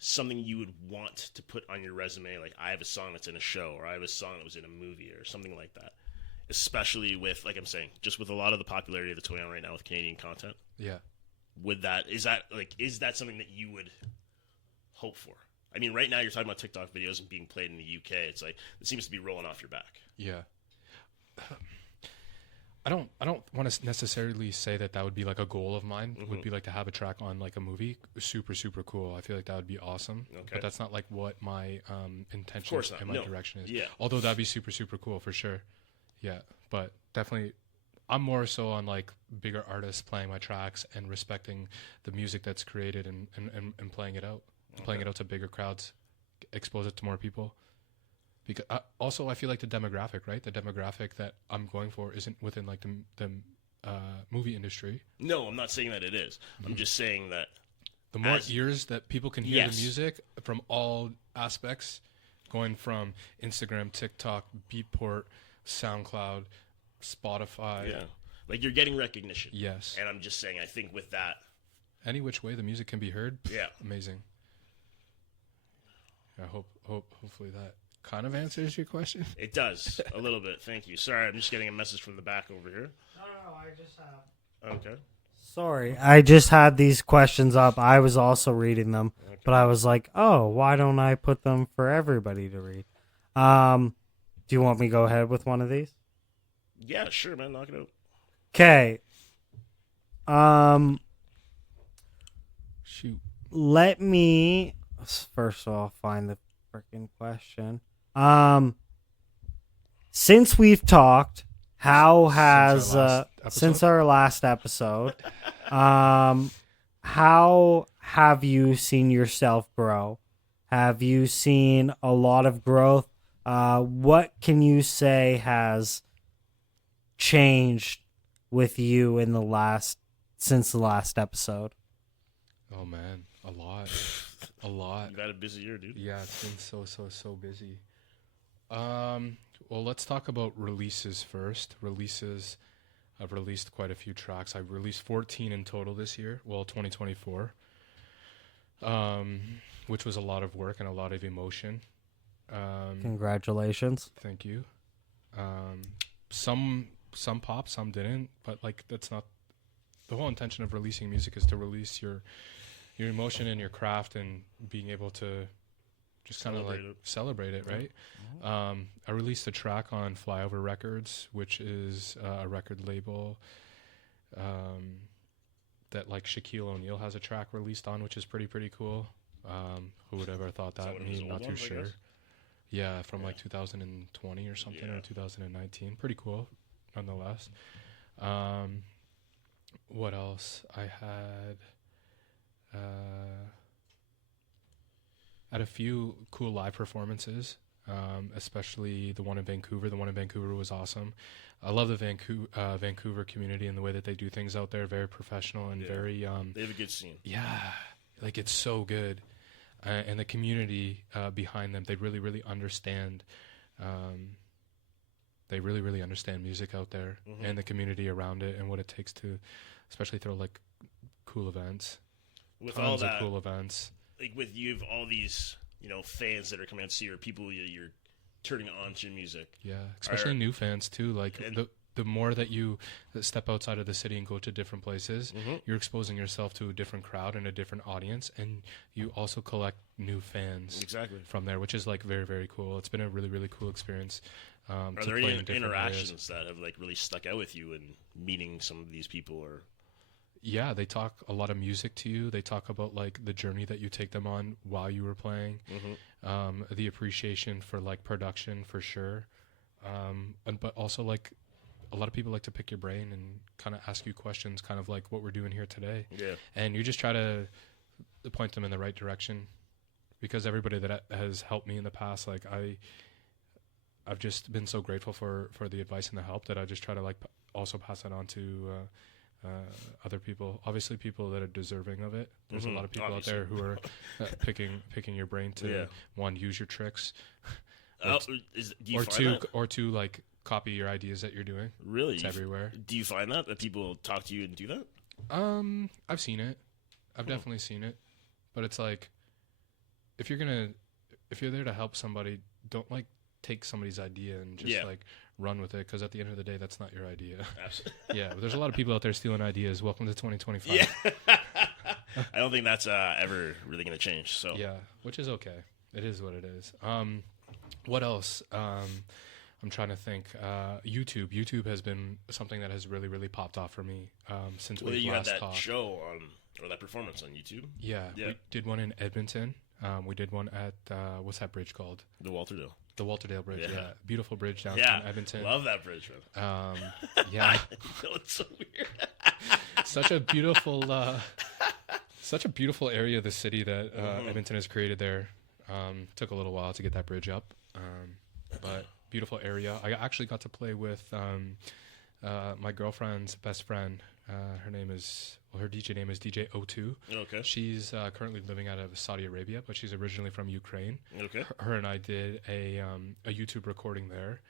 something you would want to put on your resume? Like, I have a song that's in a show, or I have a song that was in a movie, or something like that. Especially with, like I'm saying, just with a lot of the popularity that's going on right now with Canadian content. Yeah. Is that something that you would hope for? I mean, right now you're talking about TikTok videos and being played in the UK. It's like, it seems to be rolling off your back. Yeah. I don't want to necessarily say that would be like a goal of mine. Would be like to have a track on like a movie. Super, super cool. I feel like that would be awesome. Okay. But that's not like what my intention and my direction is. Yeah. Although that'd be super, super cool for sure. Yeah, but definitely, I'm more so on like bigger artists playing my tracks and respecting the music that's created and playing it out, playing it out to bigger crowds, expose it to more people. Because I feel like the demographic, right? The demographic that I'm going for isn't within like the movie industry. No, I'm not saying that it is. I'm just saying that the more ears that people can hear the music from all aspects, going from Instagram, TikTok, Beatport, SoundCloud, Spotify. Yeah. Like, you're getting recognition. Yes. And I'm just saying, I think with that, any which way the music can be heard. Yeah. Amazing. I hopefully that kind of answers your question. It does. A little bit. Thank you. Sorry, I'm just getting a message from the back over here. No, I just have. Okay. Sorry, I just had these questions up. I was also reading them, but I was like, oh, why don't I put them for everybody to read? Do you want me to go ahead with one of these? Yeah, sure, man. Knock it out. Okay. Shoot. Let me first of all find the freaking question. Since we've talked, how has since our last episode, how have you seen yourself grow? Have you seen a lot of growth? What can you say has changed with you since the last episode? Oh man, a lot. You've had a busy year, dude. Yeah, it's been so busy. Well, let's talk about releases first. I've released quite a few tracks. I've released 14 in total this year. Well, 2024. Which was a lot of work and a lot of emotion. Congratulations. Thank you. Some pop, some didn't, but like that's not the whole intention of releasing music. Is to release your emotion and your craft and being able to just kind of like celebrate it, right? I released a track on Flyover Records, which is a record label that like Shaquille O'Neal has a track released on, which is pretty cool. Who would ever thought that? Me, not too sure. Yeah, from like 2020 or something, or 2019. Pretty cool, nonetheless. What else? I had at a few cool live performances, especially the one in Vancouver. The one in Vancouver was awesome. I love the Vancouver community and the way that they do things out there. Very professional and very... they have a good scene. Yeah, like it's so good. And the community behind them, they really, really understand... they really, really understand music out there and the community around it and what it takes to, especially throw like cool events. With Tons all that, of cool events. Like with you have all these, fans that are coming out to see, or people you're turning on to your music. Yeah, especially new fans too. Like the more that you step outside of the city and go to different places, you're exposing yourself to a different crowd and a different audience, and you also collect new fans from there, which is like very, very cool. It's been a really, really cool experience. Are there any interactions that have like really stuck out with you in meeting some of these people? Or yeah, they talk a lot of music to you. They talk about like the journey that you take them on while you were playing, the appreciation for like production for sure, but also like a lot of people like to pick your brain and kind of ask you questions, kind of like what we're doing here today. Yeah, and you just try to point them in the right direction, because everybody that has helped me in the past, like I've just been so grateful for the advice and the help that I just try to like also pass that on to other people. Obviously, people that are deserving of it. There's a lot of people out there who are picking your brain to one, use your tricks, or two like copy your ideas that you're doing. Really, it's everywhere. Do you find that people talk to you and do that? I've seen it. I've definitely seen it, but it's like if you're there to help somebody, don't like take somebody's idea and just like run with it, because at the end of the day, that's not your idea. Absolutely. Yeah, but there's a lot of people out there stealing ideas. Welcome to 2025. Yeah. I don't think that's ever really going to change. So yeah, which is okay. It is what it is. What else? I'm trying to think. YouTube has been something that has really, really popped off for me since we last had that talked. show on, or that performance on YouTube. Yeah, we did one in Edmonton. We did one at what's that bridge called? The Walterdale. The Walterdale Bridge, yeah. Beautiful bridge downtown Edmonton. Love that bridge, man. Yeah. It's so weird. Such a beautiful area of the city that Edmonton has created there. Took a little while to get that bridge up, but beautiful area. I actually got to play with my girlfriend's best friend. Her DJ name is DJ O2. Okay. She's currently living out of Saudi Arabia, but she's originally from Ukraine. Okay. Her and I did a YouTube recording there.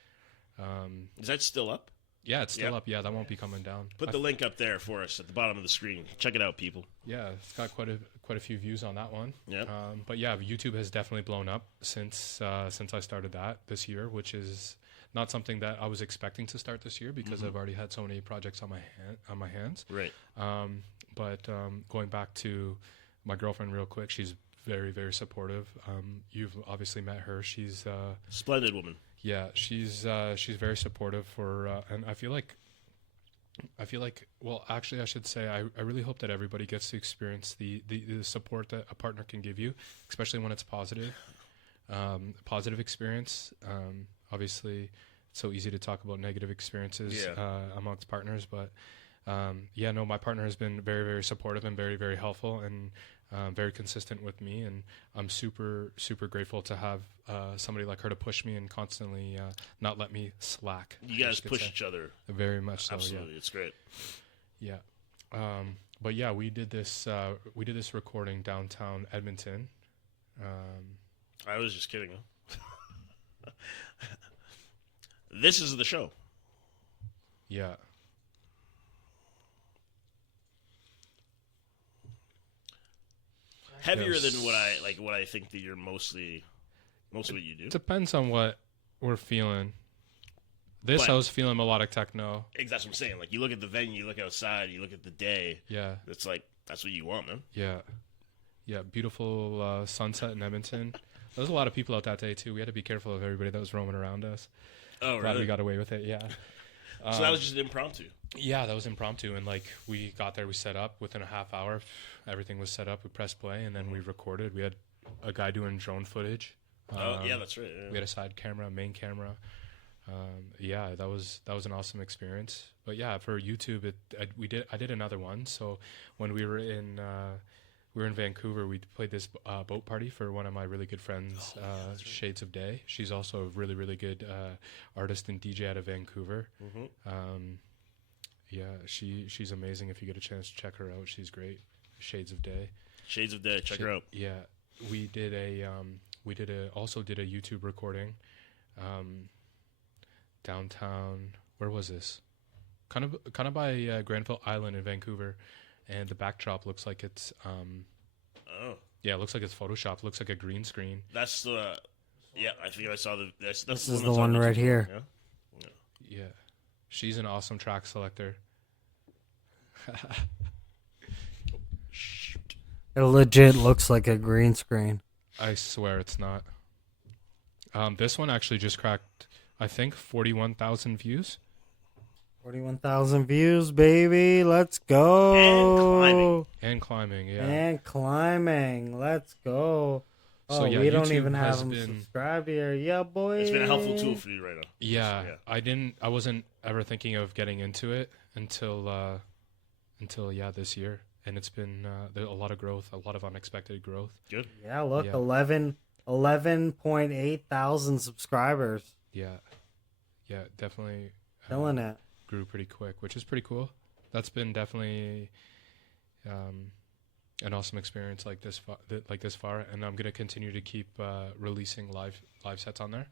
Is that still up? Yeah, it's still up. Yeah, that won't be coming down. Put the link up there for us at the bottom of the screen. Check it out, people. Yeah, it's got quite a few views on that one. Yeah. But yeah, YouTube has definitely blown up since I started that this year, which is not something that I was expecting to start this year, because I've already had so many projects on my hands. Right. But going back to my girlfriend real quick, she's very, very supportive. You've obviously met her. She's splendid woman. Yeah, she's very supportive and I feel like, well, actually I should say, I really hope that everybody gets to experience the support that a partner can give you, especially when it's positive experience. Obviously it's so easy to talk about negative experiences amongst partners, but my partner has been very, very supportive and very, very helpful and very consistent with me, and I'm super, super grateful to have somebody like her to push me and constantly not let me slack. You guys push each other. Very much so. Absolutely, it's great. Yeah. But yeah, we did this recording downtown Edmonton. I was just kidding. This is the show. Yeah. Heavier than what I think that you're mostly what you do. Depends on what we're feeling. I was feeling melodic techno. That's what I'm saying. Like, you look at the venue, you look outside, you look at the day. Yeah. It's like, that's what you want, man. Yeah. Yeah, beautiful sunset in Edmonton. There was a lot of people out that day, too. We had to be careful of everybody that was roaming around us. Oh, really? Glad we got away with it, yeah. So that was just impromptu? Yeah, that was impromptu. And, we got there, we set up. Within a half hour, everything was set up. We pressed play, and then we recorded. We had a guy doing drone footage. Yeah, that's right. Yeah. We had a side camera, main camera. That was an awesome experience. But, yeah, for YouTube, I did another one. So when we were in we were in Vancouver. We played this boat party for one of my really good friends, Shades of Day. She's also a really, really good artist and DJ out of Vancouver. Yeah, she's amazing. If you get a chance to check her out, she's great. Shades of Day. Shades of Day, check her out. Yeah, we also did a YouTube recording, downtown. Where was this? Kind of by Granville Island in Vancouver, and the backdrop looks like it's yeah, it looks like it's Photoshop. Looks like a green screen. That's the I think I saw the. This is the one right here. Yeah, she's an awesome track selector. It legit looks like a green screen. I swear it's not. This one actually just cracked, I think, 41,000 views. 41,000 views, baby. Let's go. And climbing, yeah. And climbing. Let's go. So, we YouTube don't even have has them been, subscribed here. Yeah, boy. It's been a helpful tool for you right now. Yeah, I wasn't ever thinking of getting into it until this year. And it's been a lot of growth, a lot of unexpected growth. Good. Yeah, look, 11.8 thousand subscribers. Yeah, definitely. Killing it. Grew pretty quick, which is pretty cool. That's been definitely an awesome experience like this far, and I'm gonna continue to keep releasing live sets on there.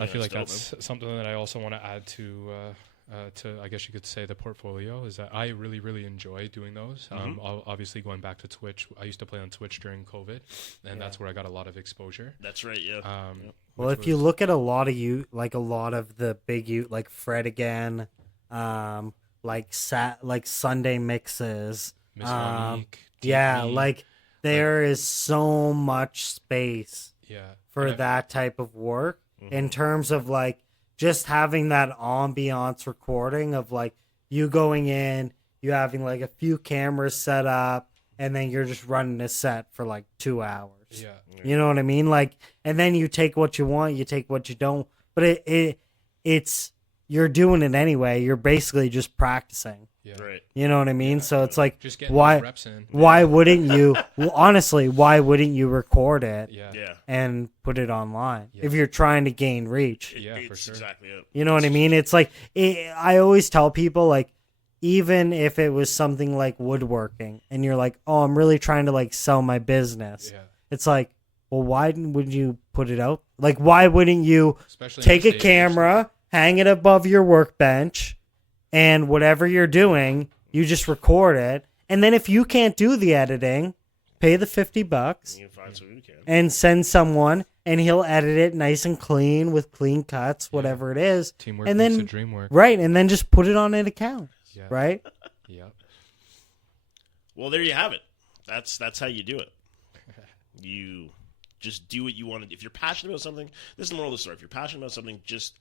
I feel like that's something that I also want to add to I guess you could say the portfolio, is that I really, really enjoy doing those. Obviously going back to Twitch, I used to play on Twitch during COVID, and that's where I got a lot of exposure. That's right, yeah. Well, if you look at a lot of the big like Fred again, like Sunday mixes, Miss Monique, like there is so much space for that type of work in terms of like just having that ambiance recording of like you going in, you having like a few cameras set up, and then you're just running a set for like 2 hours. Yeah. You know what I mean? Like, and then you take what you want, you take what you don't, but it's you're doing it anyway. You're basically just practicing. Yeah. Right. You know what I mean? So it's like, just getting why reps in. Why wouldn't you? Well, honestly, why wouldn't you record it? And put it online if you're trying to gain reach? For sure. Exactly it. You know what I mean? It's like I always tell people, like, even if it was something like woodworking, and you're like, oh, I'm really trying to like sell my business. Yeah. It's like, well, why wouldn't you put it out? Like, why wouldn't you take a camera, hang it above your workbench, and whatever you're doing, you just record it. And then if you can't do the editing, pay the $50 and send someone, and he'll edit it nice and clean with clean cuts, whatever it is. Teamwork and makes then, the dream work. Right, and then just put it on an account. Yeah. Right? Yeah. Well, there you have it. That's how you do it. You just do what you want to do. If you're passionate about something, this is the moral of the story. If you're passionate about something, just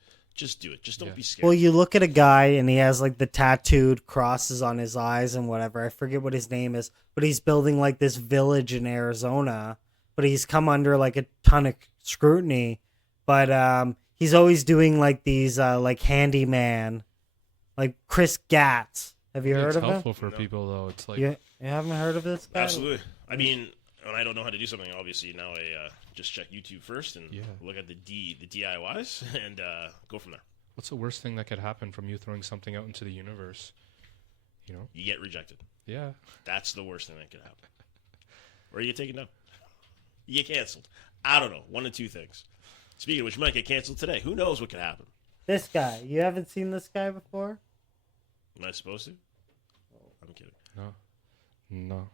do it. Just don't be scared. Well, you look at a guy and he has like the tattooed crosses on his eyes and whatever. I forget what his name is, but he's building like this village in Arizona. But he's come under like a ton of scrutiny. But he's always doing like these like handyman, like Chris Gatz. Have you heard of him? It's helpful for people though. It's like you haven't heard of this guy? Absolutely. I mean, when I don't know how to do something, obviously now I just check YouTube first and look at the DIYs and go from there. What's the worst thing that could happen from you throwing something out into the universe? You know, you get rejected. Yeah, that's the worst thing that could happen. Or you get taken down. You get canceled. I don't know. One of two things. Speaking of which, you might get canceled today. Who knows what could happen? This guy. You haven't seen this guy before? Am I supposed to? I'm kidding. No.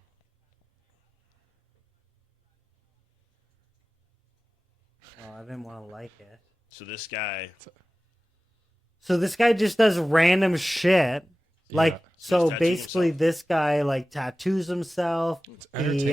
Oh, I didn't want to like it. So this guy just does random shit. Like, so basically this guy like tattoos himself. He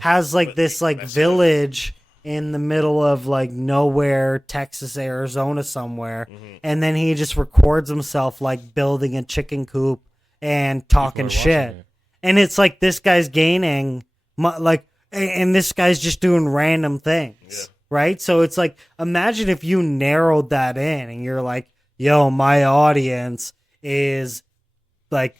has like this like village in the middle of like nowhere, Texas, Arizona somewhere. And then he just records himself like building a chicken coop and talking shit. And it's like this guy's gaining and this guy's just doing random things. Yeah. Right? So it's like, imagine if you narrowed that in and you're like, yo, my audience is like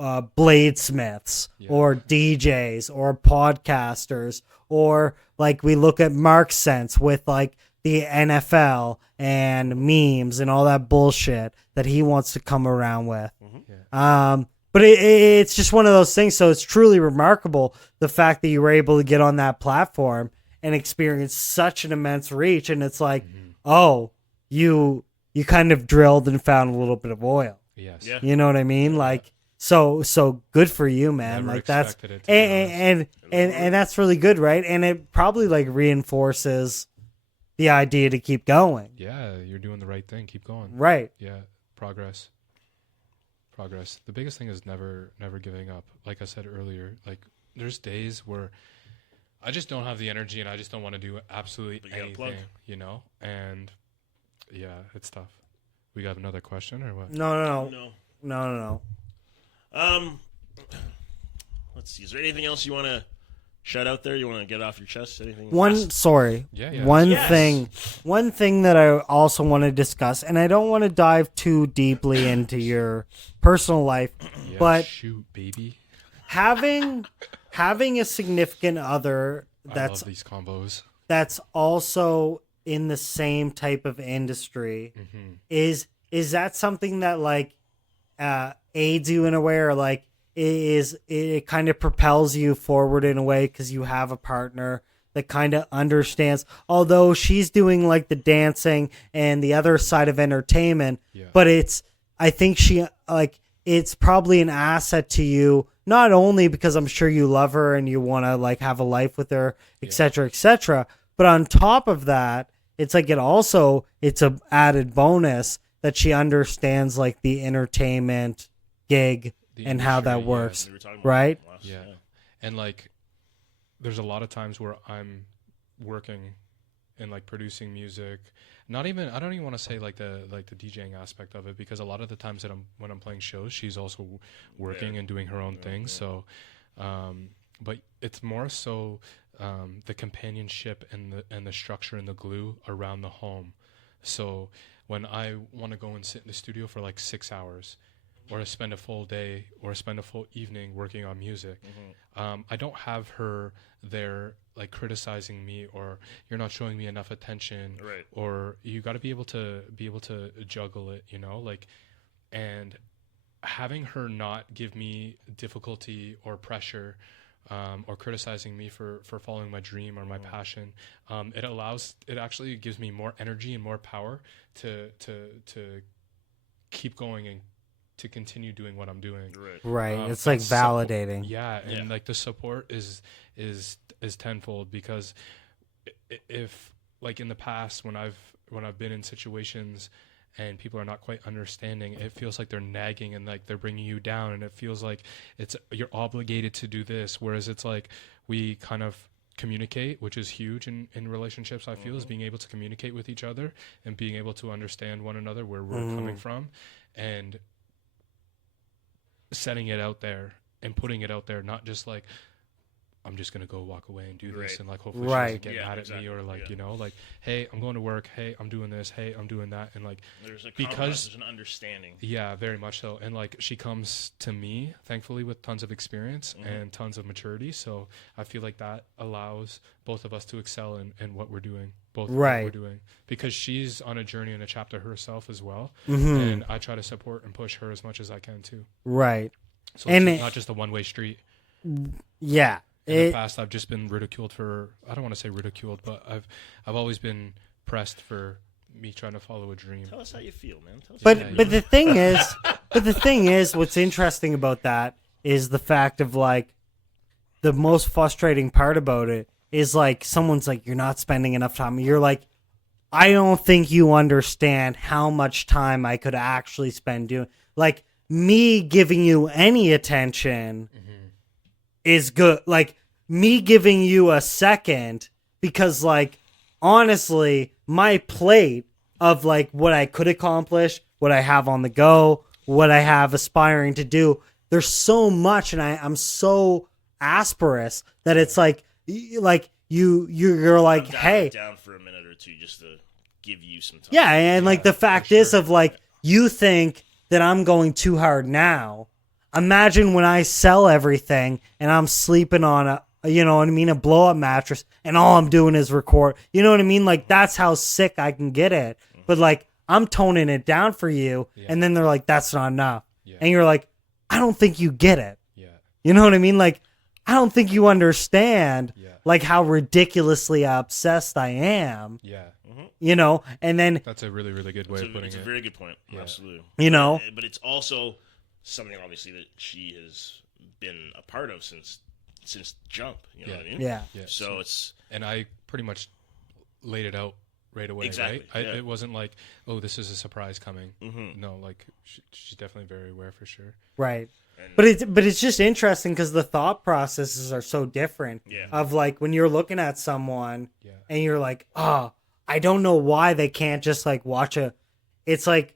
bladesmiths or DJs or podcasters, or like we look at Mark Sense with like the NFL and memes and all that bullshit that he wants to come around with. But it's just one of those things. So it's truly remarkable the fact that you were able to get on that platform and experience such an immense reach. And it's like, oh, you kind of drilled and found a little bit of oil. Yes. Yeah. You know what I mean? Like, so good for you, man. Never like that's expected it and that's really good, right? And it probably like reinforces the idea to keep going. Yeah, you're doing the right thing. Keep going. Right. Yeah, progress. The biggest thing is never giving up. Like I said earlier, like there's days where I just don't have the energy and I just don't want to do absolutely anything, you know? And yeah, it's tough. We got another question or what? No. Let's see. Is there anything else you want to shout out there? You want to get off your chest? Anything? One thing that I also want to discuss, and I don't want to dive too deeply into your personal life, but shoot, baby. having a significant other I love these combos. that's also in the same type of industry, is that something that like aids you in a way, or like it kind of propels you forward in a way because you have a partner that kind of understands, although she's doing like the dancing and the other side of entertainment, but I think she like, it's probably an asset to you, not only because I'm sure you love her and you want to like have a life with her, etc., but on top of that, it's like it's a added bonus that she understands like the entertainment gig and how that works, right? Yeah. And like, there's a lot of times where I'm working and like producing music. I don't even want to say like the DJing aspect of it, because a lot of the times when I'm playing shows, she's also working and doing her own thing. So, but it's more so the companionship and the structure and the glue around the home. So when I want to go and sit in the studio for like 6 hours, or to spend a full day or spend a full evening working on music, I don't have her there like criticizing me, or you're not showing me enough attention, or you got to be able to juggle it, you know, like, and having her not give me difficulty or pressure, or criticizing me for following my dream or my passion, it actually gives me more energy and more power to keep going and to continue doing what I'm doing. Right. It's like validating. And like the support is tenfold, because if like in the past when I've been in situations and people are not quite understanding, it feels like they're nagging and like they're bringing you down, and it feels like you're obligated to do this, whereas it's like we kind of communicate, which is huge in relationships. I feel is being able to communicate with each other and being able to understand one another, where we're coming from, and setting it out there and putting it out there, not just like I'm just gonna go walk away and do this and like hopefully she doesn't get mad at me, or like you know, like, hey, I'm going to work, hey, I'm doing this, hey, I'm doing that, and like there's an understanding. Yeah, very much so. And like she comes to me thankfully with tons of experience and tons of maturity, so I feel like that allows both of us to excel in what we're doing, what we're doing, because she's on a journey and a chapter herself as well, and I try to support and push her as much as I can too. Right. So it's not just a one-way street. Yeah. In the past, I've just been ridiculed for, I don't want to say ridiculed, but I've always been pressed for me trying to follow a dream. Tell us how you feel, man. But the thing is, what's interesting about that is the fact of like, the most frustrating part about it is like, someone's like, you're not spending enough time. You're like, I don't think you understand how much time I could actually spend doing, like, me giving you any attention is good. Like, me giving you a second, because like, honestly, my plate of like what I could accomplish, what I have on the go, what I have aspiring to do, there's so much, and I'm so asperous that it's like you're like, hey, down for a minute or two just to give you some time. Yeah, and like the fact is of like, you think that I'm going too hard now. imagine when I sell everything and I'm sleeping on a blow up mattress and all I'm doing is record. You know what I mean? Like, that's how sick I can get it. But like, I'm toning it down for you. Yeah. And then they're like, that's not enough. Yeah. And you're like, I don't think you get it. Yeah. You know what I mean? Like, I don't think you understand like how ridiculously obsessed I am. Yeah. You know, and then that's a really, really good way of putting it. It's a very good point. Yeah. Absolutely. You know, but it's also something obviously that she has been a part of since jump. You know what I mean? Yeah. So it's, and I pretty much laid it out right away. Exactly. Right? It wasn't like, oh, this is a surprise coming. Mm-hmm. No, like she's definitely very aware for sure. Right. But it's just interesting because the thought processes are so different. Yeah. Of like when you're looking at someone and you're like, oh, I don't know why they can't just like watch it's like,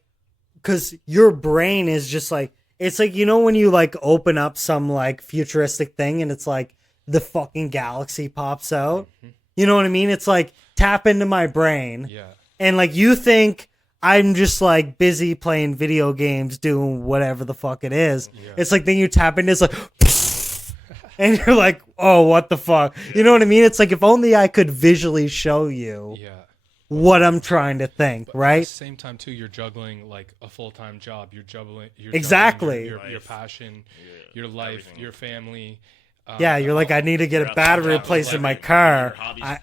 because your brain is just like, it's like, you know, when you like open up some like futuristic thing and it's like the fucking galaxy pops out. Mm-hmm. You know what I mean? It's like tap into my brain. Yeah. And like you think I'm just like busy playing video games, doing whatever the fuck it is. Yeah. It's like then you tap into it's like and you're like, oh, what the fuck? Yeah. You know what I mean? It's like if only I could visually show you. Yeah. What I'm trying to think, but right? At the same time, too, you're juggling like a full-time job. You're juggling exactly your passion, your life, everything. Your family. You're like, I need to get a battery replaced in my car.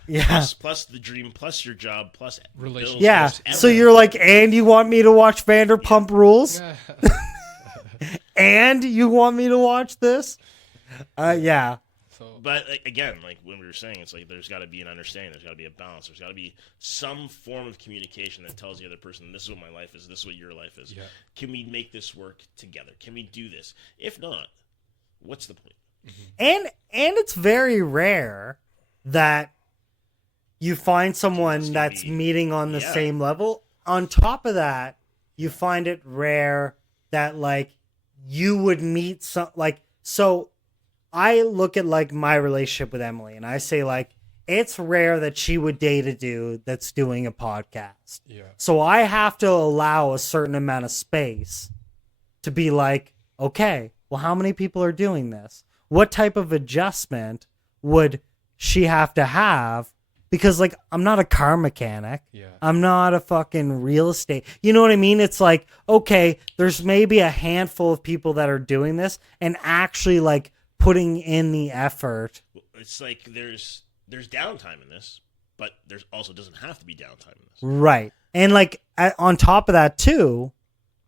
Plus the dream, plus your job, plus relationships. Yeah, so you're like, and you want me to watch Vanderpump Rules? And you want me to watch this? Yeah. But again, like when we were saying, it's like there's got to be an understanding. There's got to be a balance. There's got to be some form of communication that tells the other person, this is what my life is. This is what your life is. Yeah. Can we make this work together? Can we do this? If not, what's the point? Mm-hmm. And it's very rare that you find someone that's meeting on the same level. On top of that, you find it rare that like you would meet so I look at like my relationship with Emily and I say like it's rare that she would date a dude that's doing a podcast. Yeah. So I have to allow a certain amount of space to be like, okay, well, how many people are doing this? What type of adjustment would she have to have? Because like I'm not a car mechanic. Yeah. I'm not a fucking real estate. You know what I mean? It's like, okay, there's maybe a handful of people that are doing this and actually like putting in the effort. It's like there's downtime in this, but there's also doesn't have to be downtime in this. Right. And like on top of that too,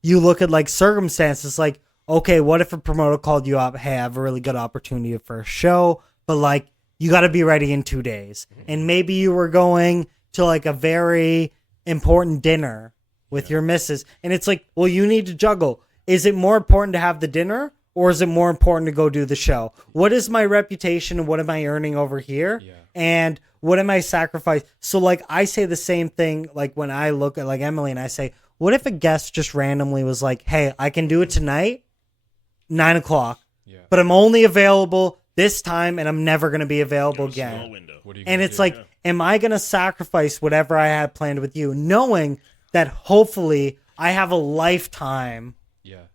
you look at like circumstances like, okay, what if a promoter called you up, hey, I have a really good opportunity for a show, but like you got to be ready in 2 days. Mm-hmm. And maybe you were going to like a very important dinner with your missus. And it's like, well, you need to juggle. Is it more important to have the dinner? Or is it more important to go do the show? What is my reputation and what am I earning over here? Yeah. And what am I sacrificing? So like I say the same thing like when I look at like Emily and I say, what if a guest just randomly was like, hey, I can do it tonight, 9:00, but I'm only available this time and I'm never going to be available again. And it's like, am I going to sacrifice whatever I had planned with you, knowing that hopefully I have a lifetime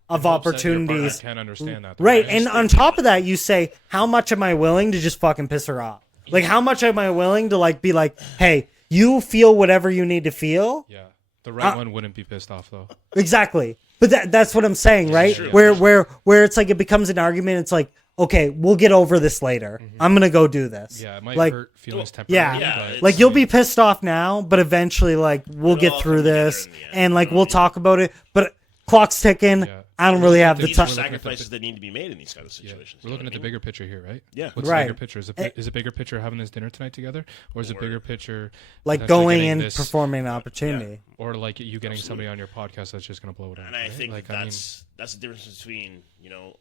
of opportunities. I can't understand that. Right. And on top of that, you say, how much am I willing to just fucking piss her off? Like, how much am I willing to like be like, hey, you feel whatever you need to feel? Yeah. The right one wouldn't be pissed off though. Exactly. But that's what I'm saying, right? Where it's like it becomes an argument. It's like, okay, we'll get over this later. Mm-hmm. I'm going to go do this. Yeah, it might like, hurt feelings temporarily. Yeah, like you'll be pissed off now, but eventually like we'll get through this and like we'll talk about it. But clock's ticking. Yeah. I don't really have the time. Sacrifices that need to be made in these kind of situations. We're looking at the bigger picture here, right? Yeah. What's the bigger picture? Is a bigger picture having this dinner tonight together? Or is a bigger picture like going and performing an opportunity? Yeah. Or like you getting somebody on your podcast that's just going to blow it up. And I think like, that's the difference between, you know,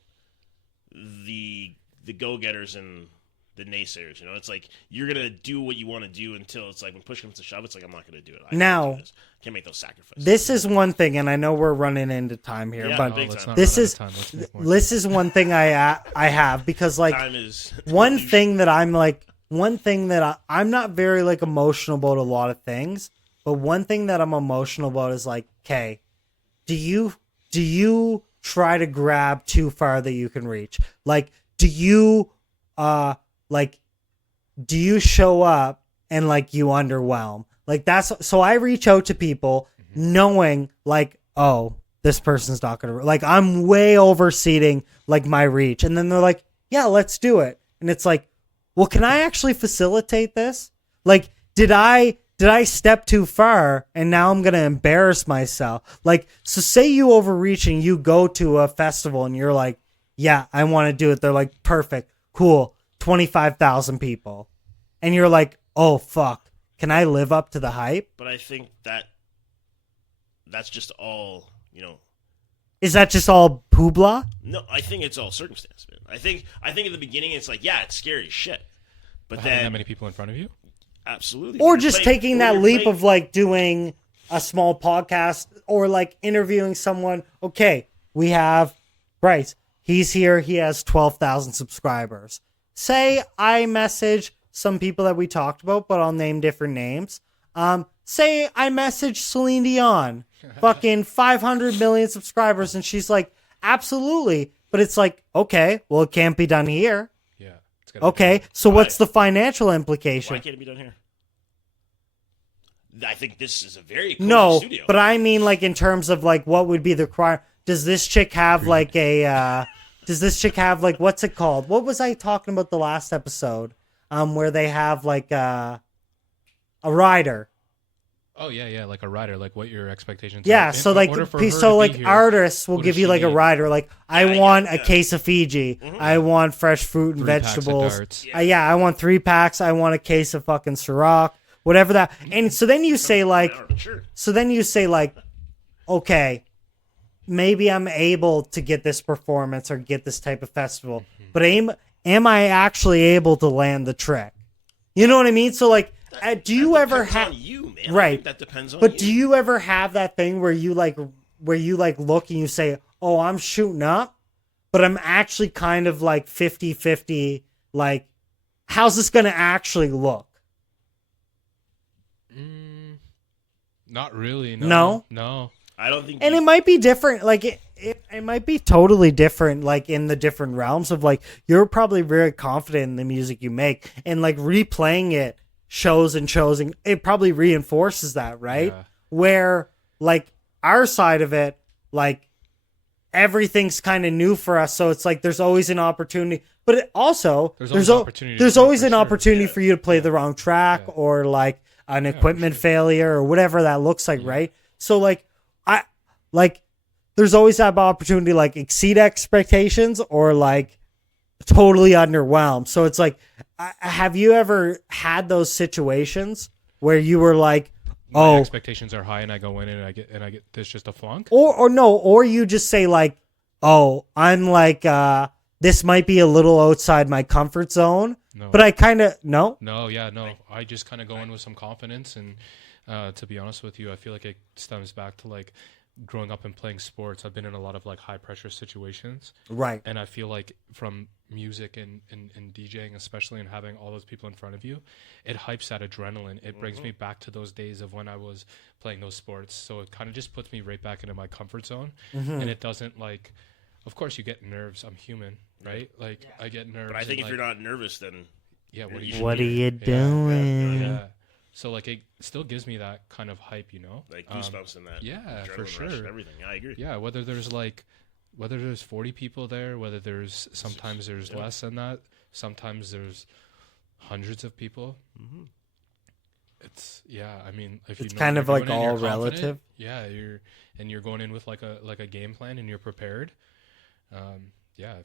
the go-getters and the naysayers. You know, it's like you're going to do what you want to do until it's like when push comes to shove, it's like I'm not going to do it. I can't make those sacrifices. This is one thing, and I know we're running into time here, but this is one thing I have because like one thing that I'm not very like emotional about a lot of things, but one thing that I'm emotional about is like, okay, do you try to grab too far that you can reach? Like, do you do you show up and like you underwhelm? Like so I reach out to people knowing like, oh, this person's not going to, like, I'm way overseeding like my reach. And then they're like, yeah, let's do it. And it's like, well, can I actually facilitate this? Like, did I step too far and now I'm going to embarrass myself? Like, so say you overreach and you go to a festival and you're like, yeah, I want to do it. They're like, perfect, cool, 25,000 people. And you're like, oh, fuck, can I live up to the hype? But I think that's just all, you know. Is that just all hoopla? No, I think it's all circumstance, man. I think in the beginning it's like, yeah, it's scary as shit. But having then that many people in front of you? Absolutely. Or just taking that leap of like doing a small podcast or like interviewing someone. Okay, we have Bryce. He's here. He has 12,000 subscribers. Say I message some people that we talked about, but I'll name different names. Say I message Celine Dion, fucking 500 million subscribers, and she's like, absolutely. But it's like, okay, well, it can't be done here. Yeah. Okay, so what's the financial implication? Why can't it be done here? I think this is a very cozy studio. But I mean, like, in terms of like what would be the requirement? Does this chick have like a? Does this chick have like, what's it called? What was I talking about the last episode? Where they have like a rider. Oh yeah, like a rider, like what your expectations are. Yeah, so like artists will give you like a rider, like I want a case of Fiji, I want fresh fruit and vegetables. I want 3 packs, I want a case of fucking Ciroc, whatever that. And so then you say like, okay, maybe I'm able to get this performance or get this type of festival, but am I actually able to land the trick? You know what I mean? So like, do you ever have right? That depends on but you. Do you ever have that thing where you look and you say, "Oh, I'm shooting up," but I'm actually kind of like 50-50. Like, how's this going to actually look? Not really. No. I don't think. And it might be different. Like it might be totally different. Like in the different realms of like you're probably very confident in the music you make, and like replaying it. Shows and it probably reinforces that, right? Yeah. Where like our side of it, like everything's kind of new for us, so it's like there's always an opportunity, but it also there's always an opportunity for you to play the wrong track or like an equipment failure or whatever that looks like, right? So like there's always that opportunity, like exceed expectations or like totally underwhelmed. So it's like, have you ever had those situations where you were like, my expectations are high and I go in and I get this just a flunk? Or you just say like, oh, I'm like, this might be a little outside my comfort zone, but I kind of, no. I just kind of go in with some confidence. And to be honest with you, I feel like it stems back to like growing up and playing sports. I've been in a lot of like high pressure situations. Right. And I feel like from music and DJing, especially, and having all those people in front of you, it hypes that adrenaline. It brings me back to those days of when I was playing those sports. So it kind of just puts me right back into my comfort zone. And it doesn't like, of course you get nerves. I'm human, right? Like I get nerves. But I think if you're not nervous, then what are you doing? Yeah. So like it still gives me that kind of hype, you know, like goosebumps in that. Yeah, for sure. Everything. I agree. Yeah, whether there's 40 people there, whether sometimes there's less than that, sometimes there's hundreds of people. It's I mean, if it's kind of like all relative. Yeah, you're going in with like a game plan and you're prepared. I feel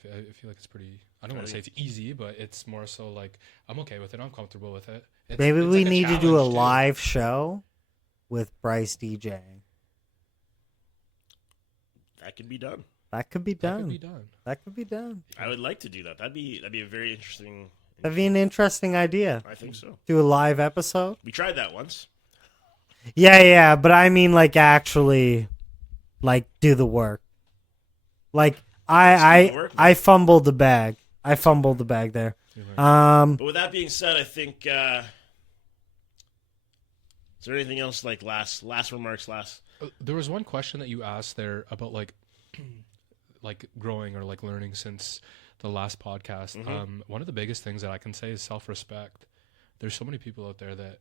like it's pretty. I don't want to say it's easy, but it's more so like I'm okay with it. I'm comfortable with it. Maybe we need to do a live show with Bryce DJing. That could be done. That could be done. I would like to do that. That'd be a very interesting. That'd be an interesting idea. I think so. Do a live episode. We tried that once. Yeah, but I mean, like actually, like do the work. Like I fumbled the bag. There. But with that being said, I think. Is there anything else like last remarks? There was one question that you asked there about like like growing or like learning since the last podcast. One of the biggest things that I can say is self-respect. There's so many people out there that,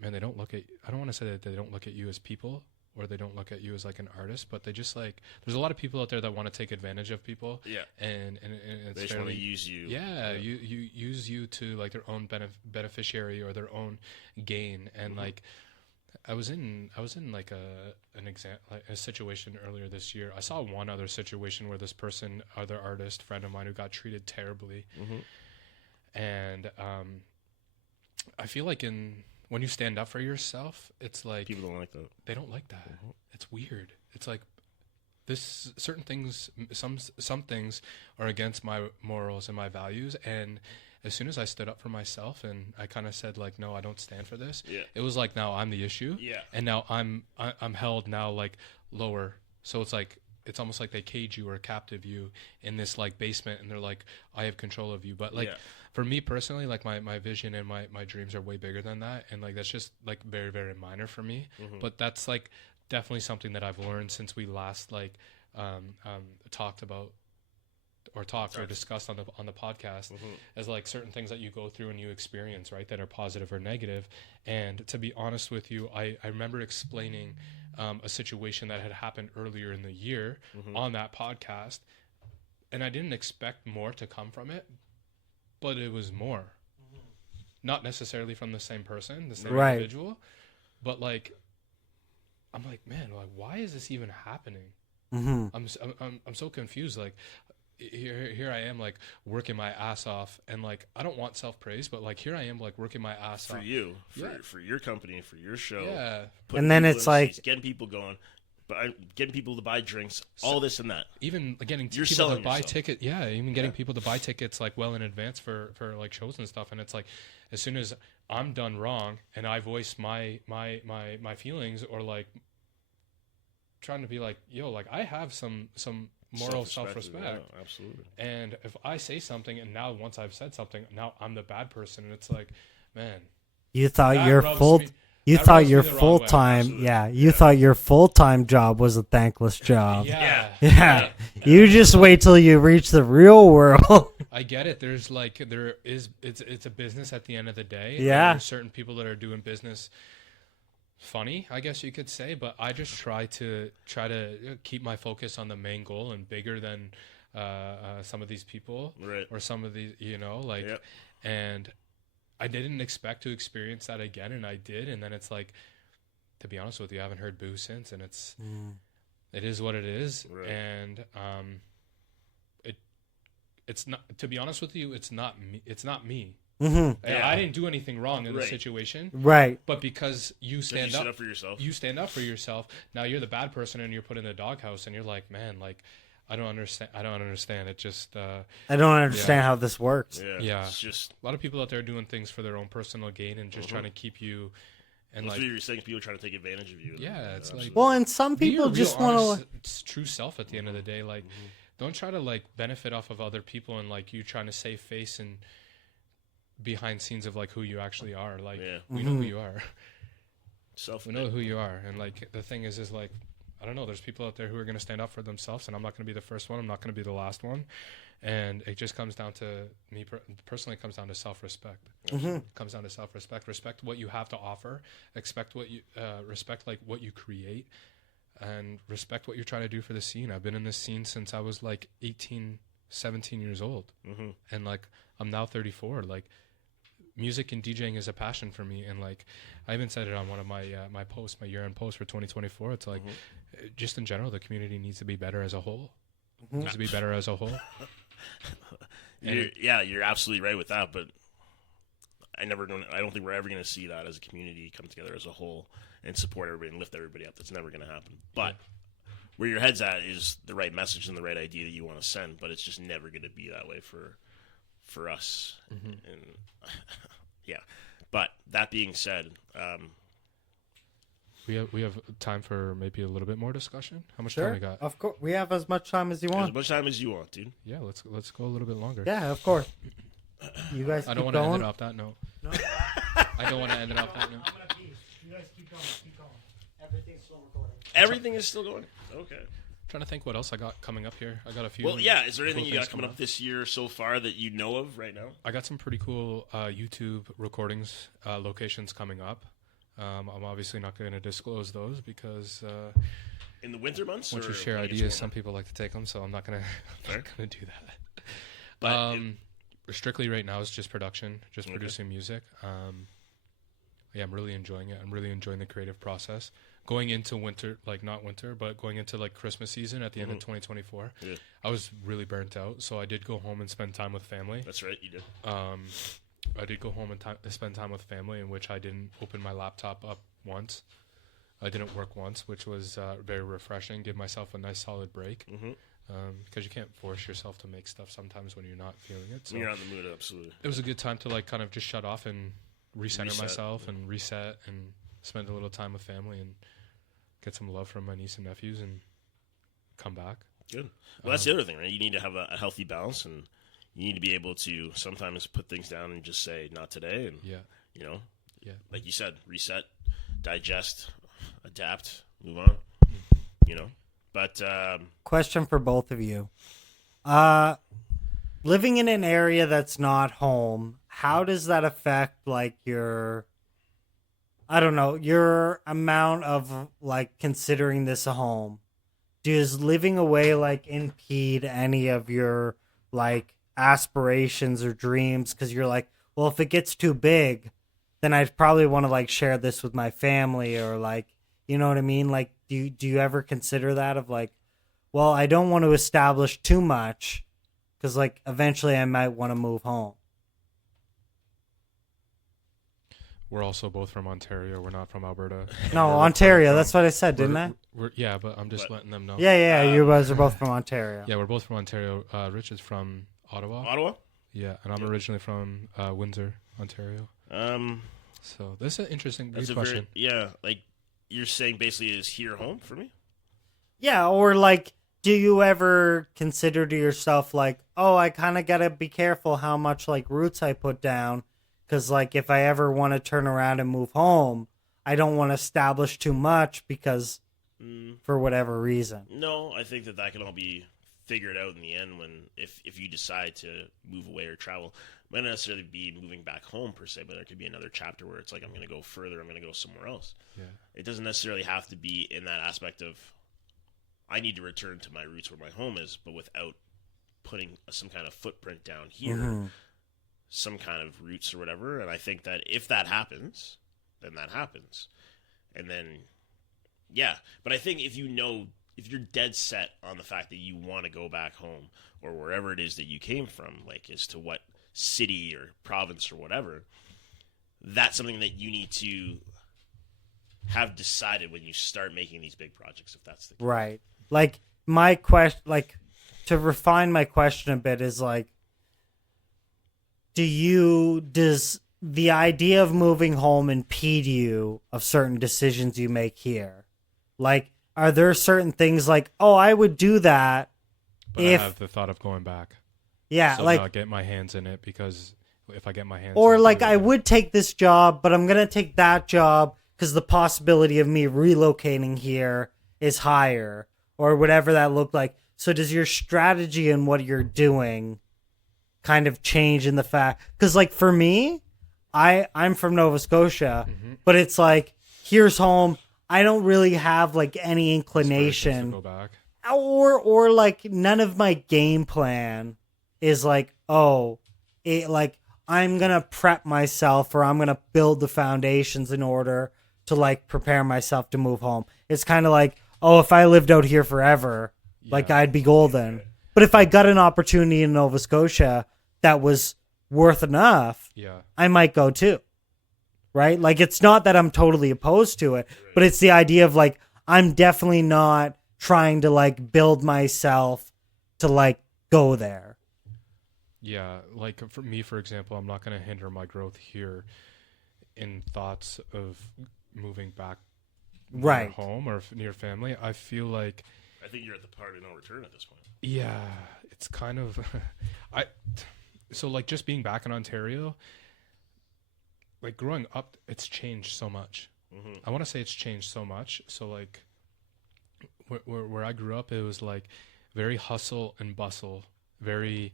man, they don't look at, I don't want to say that they don't look at you as people or they don't look at you as like an artist, but they just like, there's a lot of people out there that want to take advantage of people. Yeah. And it's they just want to use you. Yeah. You use you to like their own beneficiary or their own gain. And like, I was in like a situation earlier this year. I saw one other situation where this person, other artist friend of mine, who got treated terribly. And I feel like when you stand up for yourself, it's like people don't like that. They don't like that. It's weird. It's like this certain things. Some things are against my morals and my values. And as soon as I stood up for myself and I kind of said like, no, I don't stand for this. Yeah. It was like now I'm the issue. Yeah. And now I'm held now like lower. So it's like it's almost like they cage you or captive you in this like basement, and they're like, I have control of you. But like for me personally, like my vision and my dreams are way bigger than that, and like that's just like very, very minor for me. But that's like definitely something that I've learned since we last like talked or discussed on the podcast, as like certain things that you go through and you experience, right, that are positive or negative. And to be honest with you, I remember explaining a situation that had happened earlier in the year on that podcast, and I didn't expect more to come from it, but it was more. Not necessarily from the same person, the same individual, but like I'm like, man, like why is this even happening? I'm so confused. Like here I am like working my ass off, and like I don't want self-praise, but like here I am like working my ass off for your company, for your show. Yeah. And then it's like seats, getting people going, getting people to buy drinks, all this and that. Even getting You're people to buy yourself. tickets. Yeah, even getting people to buy tickets like well in advance for like shows and stuff. And it's like as soon as I'm done wrong and I voice my feelings, or like trying to be like, yo, like I have some moral self-respect. Yeah, absolutely. And if I say something, and now once I've said something, now I'm the bad person, and it's like, man, you thought that your rubs full me- you that thought rubs your me the wrong full way. time Absolutely. you thought your full-time job was a thankless job. yeah. Yeah. You just wait till you reach the real world. I get it. There's like it's a business at the end of the day. Yeah. There's certain people that are doing business funny, I guess you could say, but I just try to keep my focus on the main goal and bigger than some of these people, Right. or some of these, like, Yep. and I didn't expect to experience that again, and I did. And then it's like, to be honest with you, I haven't heard boo since, and it is what it is. Right. And it's not, to be honest with you, it's not me. I didn't do anything wrong in the situation, Right. but because you stand stand up for yourself. you stand up for yourself. Now you're the bad person, and you're put in the doghouse, and you're like, man, like I don't understand. It just I don't understand how this works. Yeah. It's just a lot of people out there doing things for their own personal gain and just trying to keep you, and that's like, what you're saying. People trying to take advantage of you. yeah, it's like, Well, and some be your people real just want honest, true self at the end of the day. Like, don't try to like benefit off of other people and like you trying to save face and behind scenes of like who you actually are. Like, we know who you are. We know who you are. And like the thing is like, I don't know, there's people out there who are going to stand up for themselves, and I'm not going to be the first one. I'm not going to be the last one. And it just comes down to me personally. It comes down to self-respect. It comes down to self-respect. Respect what you have to offer. Respect like what you create, and respect what you're trying to do for the scene. I've been in this scene since I was like 18, 17 years old, and like I'm now 34. Like, music and DJing is a passion for me, and like I even said it on one of my my posts, my year-end post for 2024. It's like just in general, the community needs to be better as a whole. Needs to be better as a whole. You're absolutely right with that. But I don't think we're ever going to see that as a community come together as a whole and support everybody and lift everybody up. That's never going to happen. But where your head's at is the right message and the right idea that you want to send. But it's just never going to be that way for us. And But that being said, we have time for maybe a little bit more discussion. How much time Sure. we got? Of course. We have as much time as you want. as much time as you want, dude. Yeah, let's go a little bit longer. Yeah, of course. You guys I keep don't want to end going. it off that note. No. I don't want to end it off that note. You guys keep going. Keep going. Everything's still recording. Everything is still going. Okay. Trying to think what else I got coming up here. I got a few. Well, yeah. Is there anything cool you got coming up this year so far that you know of right now? I got some pretty cool YouTube recordings, locations coming up. I'm obviously not going to disclose those because in the winter months. Once you share ideas, some people like to take them, so I'm not going to do that. But strictly right now, it's just production, just producing music. Yeah, I'm really enjoying it. I'm really enjoying the creative process. Going into winter, like not winter, but going into like Christmas season at the end of 2024, I was really burnt out. So I did go home and spend time with family. That's right, you did. I did go home and spend time with family, in which I didn't open my laptop up once. I didn't work once, which was very refreshing. Give myself a nice solid break. Because you can't force yourself to make stuff sometimes when you're not feeling it. So when you're not in the mood, absolutely. It was a good time to like kind of just shut off and recenter myself and reset and spend a little time with family and get some love from my niece and nephews and come back. Good. Well, that's the other thing, right? You need to have a healthy balance, and you need to be able to sometimes put things down and just say, not today. And, you know, like you said, reset, digest, adapt, move on, you know. But question for both of you. Living in an area that's not home, how does that affect like your amount of like considering this a home? Does living away like impede any of your like aspirations or dreams? Because you're like, well, if it gets too big, then I'd probably want to like share this with my family, or like, you know what I mean? Like, do you ever consider that of like, well, I don't want to establish too much because like eventually I might want to move home. We're also both from Ontario. We're not from Alberta. No, Ontario. That's what I said, didn't I? Yeah, but I'm just letting them know. Yeah. You guys are both from Ontario. Yeah, we're both from Ontario. Rich is from Ottawa. Ottawa? Yeah, and I'm originally from Windsor, Ontario. So this is an interesting question. Like you're saying basically is here home for me? Yeah, or like, do you ever consider to yourself like, oh, I kind of got to be careful how much like roots I put down? Because, like, if I ever want to turn around and move home, I don't want to establish too much because for whatever reason. No, I think that can all be figured out in the end when if you decide to move away or travel. It might not necessarily be moving back home per se, but there could be another chapter where it's like, I'm going to go further, I'm going to go somewhere else. Yeah. It doesn't necessarily have to be in that aspect of I need to return to my roots where my home is, but without putting some kind of footprint down here. Some kind of roots or whatever, and I think that if that happens, then that happens. And then, but I think if you're dead set on the fact that you want to go back home or wherever it is that you came from, like as to what city or province or whatever, that's something that you need to have decided when you start making these big projects, if that's the case. Right. Like, my question, like, to refine my question a bit is like, does the idea of moving home impede you of certain decisions you make here? Like, are there certain things like, oh, I would do that but if I have the thought of going back. Yeah, so like not get my hands in it, because if I get my hands or in like I would take this job, but I'm going to take that job because the possibility of me relocating here is higher, or whatever that looked like. So does your strategy and what you're doing kind of change in the fact, because like for me, I'm from Nova Scotia, but it's like here's home. I don't really have like any inclination to go back, or like none of my game plan is like, oh, like I'm gonna prep myself or I'm gonna build the foundations in order to like prepare myself to move home. It's kind of like, oh, if I lived out here forever, like I'd be golden. But if I got an opportunity in Nova Scotia that was worth enough, I might go too. Right? Like, it's not that I'm totally opposed to it, but it's the idea of like, I'm definitely not trying to like build myself to like go there. Yeah. Like for me, for example, I'm not going to hinder my growth here in thoughts of moving back near home or near family. I feel like I think you're at the part of no return at this point. Yeah, it's kind of so like just being back in Ontario, like growing up, it's changed so much. I want to say it's changed so much. So like where I grew up, it was like very hustle and bustle, very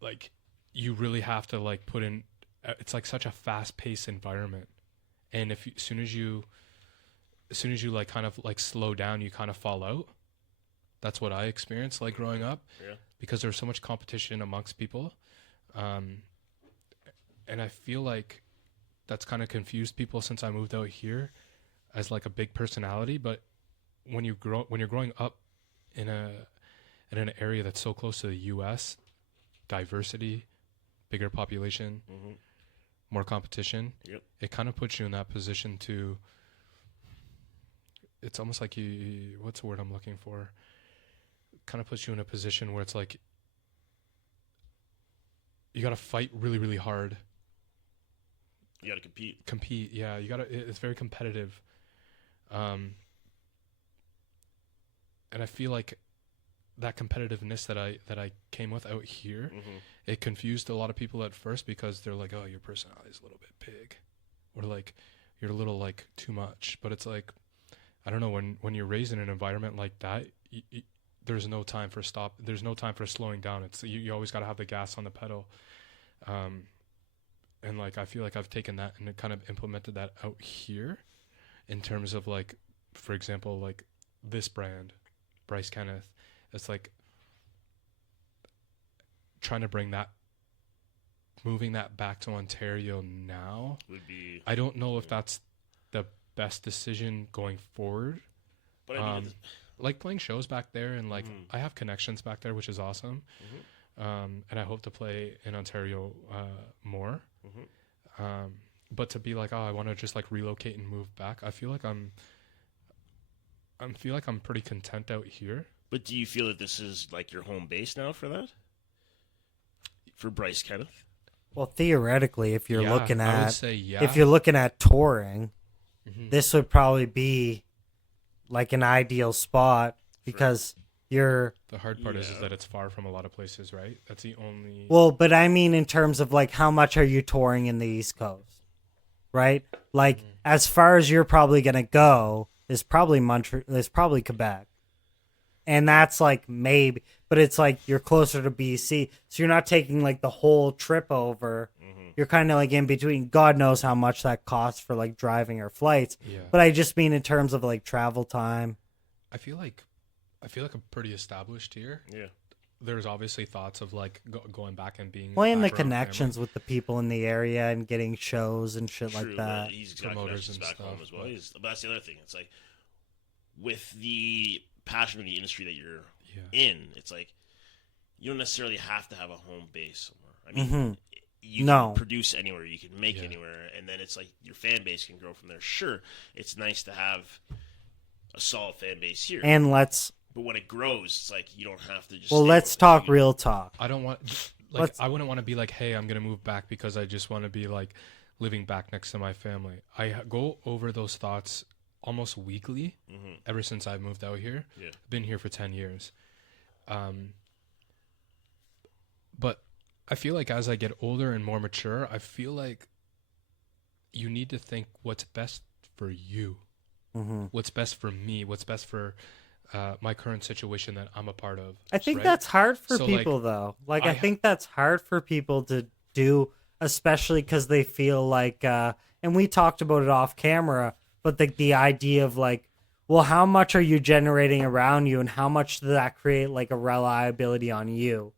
like you really have to like put in. It's like such a fast-paced environment, and as soon as you like kind of like slow down, you kind of fall out. That's what I experienced like growing up, because there's so much competition amongst people, and I feel like that's kind of confused people since I moved out here as like a big personality. But when you're growing up in an area that's so close to the U.S., diversity, bigger population, more competition, it kind of puts you in that position to. It's almost like what's the word I'm looking for? Kind of puts you in a position where it's like you got to fight really, really hard. You got to compete. Yeah, you got to, it's very competitive. And I feel like that competitiveness that I came with out here, it confused a lot of people at first, because they're like, oh, your personality is a little bit big, or like you're a little like too much. But it's like, I don't know, when you're raised in an environment like that, there's no time for there's no time for slowing down. It's you always got to have the gas on the pedal. And like I feel like I've taken that and kind of implemented that out here, in terms of like, for example, like this brand, Bryce Kenneth. It's like trying to moving that back to Ontario now would be. I don't know if that's the best decision going forward. But I mean, like playing shows back there, and like I have connections back there, which is awesome. And I hope to play in Ontario more. But to be like, oh, I want to just like relocate and move back, I feel like I'm pretty content out here. But do you feel that this is like your home base now for that? For Bryce Kenneth? Well, theoretically, if you're looking I would at say if you're looking at touring, this would probably be like an ideal spot, because you're. The hard part is that it's far from a lot of places, right? That's the only. Well, but I mean, in terms of like, how much are you touring in the East Coast, right? Like, as far as you're probably gonna go is probably is probably Quebec, and that's like maybe, but it's like you're closer to BC, so you're not taking like the whole trip over. You're kind of like in between. God knows how much that costs for like driving or flights. Yeah. But I just mean in terms of like travel time. I feel like I'm pretty established here. Yeah. There's obviously thoughts of like going back and being. Well, and the connections with the people in the area and getting shows and shit like that. He's got Promoters connections and back stuff, home as well. But that's the other thing. It's like, with the passion of the industry that you're in, it's like you don't necessarily have to have a home base somewhere. I mean, you can produce anywhere, you can make anywhere, and then it's like your fan base can grow from there. Sure, it's nice to have a solid fan base here, but when it grows, it's like you don't have to just. Well, let's talk real talk. I don't want like I wouldn't want to be like, hey, I'm gonna move back because I just want to be like living back next to my family. I go over those thoughts almost weekly ever since I moved out here. Yeah. I've been here for 10 years. But I feel like as I get older and more mature, I feel like you need to think what's best for you, what's best for me, what's best for my current situation that I'm a part of. I think that's hard for people, though. Like, I think that's hard for people to do, especially because they feel like, and we talked about it off camera, but the idea of like, well, how much are you generating around you, and how much does that create like a reliability on you?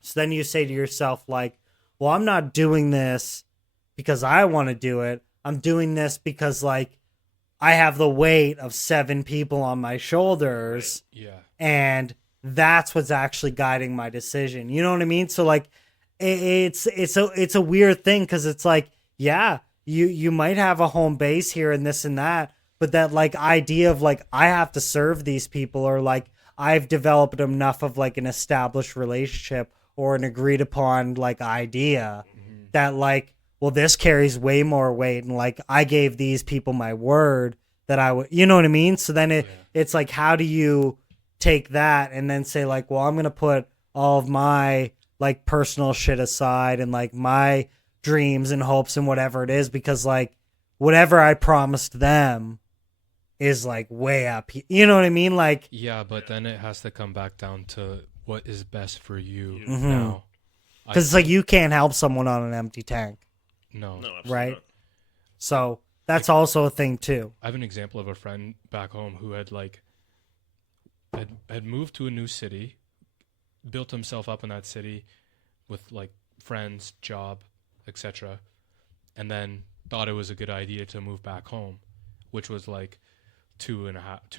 So then you say to yourself, like, well, I'm not doing this because I want to do it. I'm doing this because, like, I have the weight of 7 people on my shoulders. Yeah. And that's what's actually guiding my decision. You know what I mean? So, like, it's a weird thing, because it's like, yeah, you might have a home base here and this and that, but that, like, idea of, like, I have to serve these people, or, like, I've developed enough of, like, an established relationship or an agreed upon like idea that like, well, this carries way more weight, and like I gave these people my word that I would, you know what I mean? So then it's like, how do you take that and then say like, well, I'm going to put all of my like personal shit aside and like my dreams and hopes and whatever it is, because like whatever I promised them, is like way up. You know what I mean? Like, Yeah, but then it has to come back down to what is best for you Mm-hmm. now. because it's like you can't help someone on an empty tank, No. No, absolutely right? not. So that's also a thing too. I have an example of a friend back home who had like had moved to a new city, built himself up in that city with like friends, job, etc., and then thought it was a good idea to move back home, which was like 2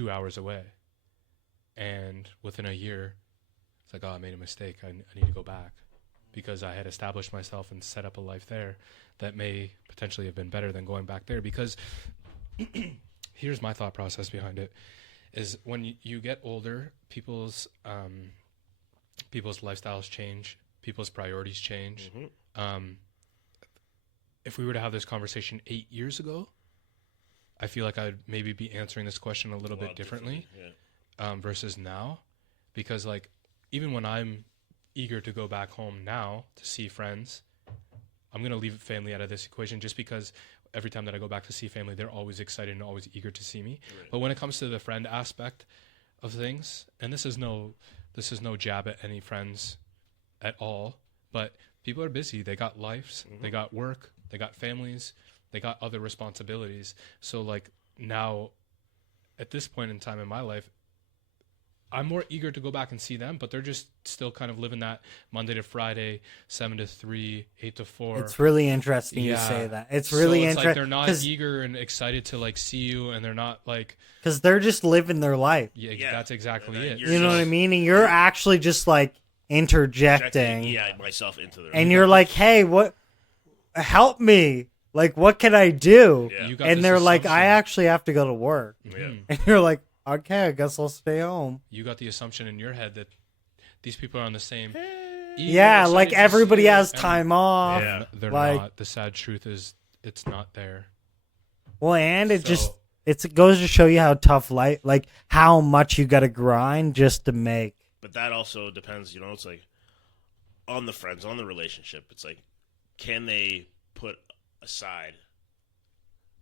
hours away. And within a year, it's like, oh, I made a mistake. I need to go back because I had established myself and set up a life there that may potentially have been better than going back there. Because here's my thought process behind it: is when you get older, people's lifestyles change, people's priorities change. If we were to have this conversation 8 years ago, I feel like I'd maybe be answering this question a little bit differently versus now, because like even when I'm eager to go back home now to see friends, I'm going to leave family out of this equation just because every time that I go back to see family, they're always excited and always eager to see me. Right. But when it comes to the friend aspect of things, and this is no jab at any friends at all, but people are busy. They got lives, they got work, they got families, they got other responsibilities. So like now at this point in time in my life, I'm more eager to go back and see them, but they're just still kind of living that Monday to Friday, 7 to 3, 8 to 4. It's really interesting you say that. It's really interesting. Like they're not eager and excited to like see you, and they're not like, because they're just living their life. Yeah, that's exactly it. You know what I mean? And you're actually just like interjecting. Myself into their and you're like, hey, help me. Like, what can I do? Yeah. And they're like, I actually have to go to work. Yeah. And you're like, okay, I guess I'll stay home. You got the assumption in your head that these people are on the same. Yeah, like everybody has time off. Yeah, they're like, not. The sad truth is, it's not there. Well, and it goes to show you how tough life, like how much you got to grind just to make. But that also depends, it's like on the friends, on the relationship. It's like, can they put aside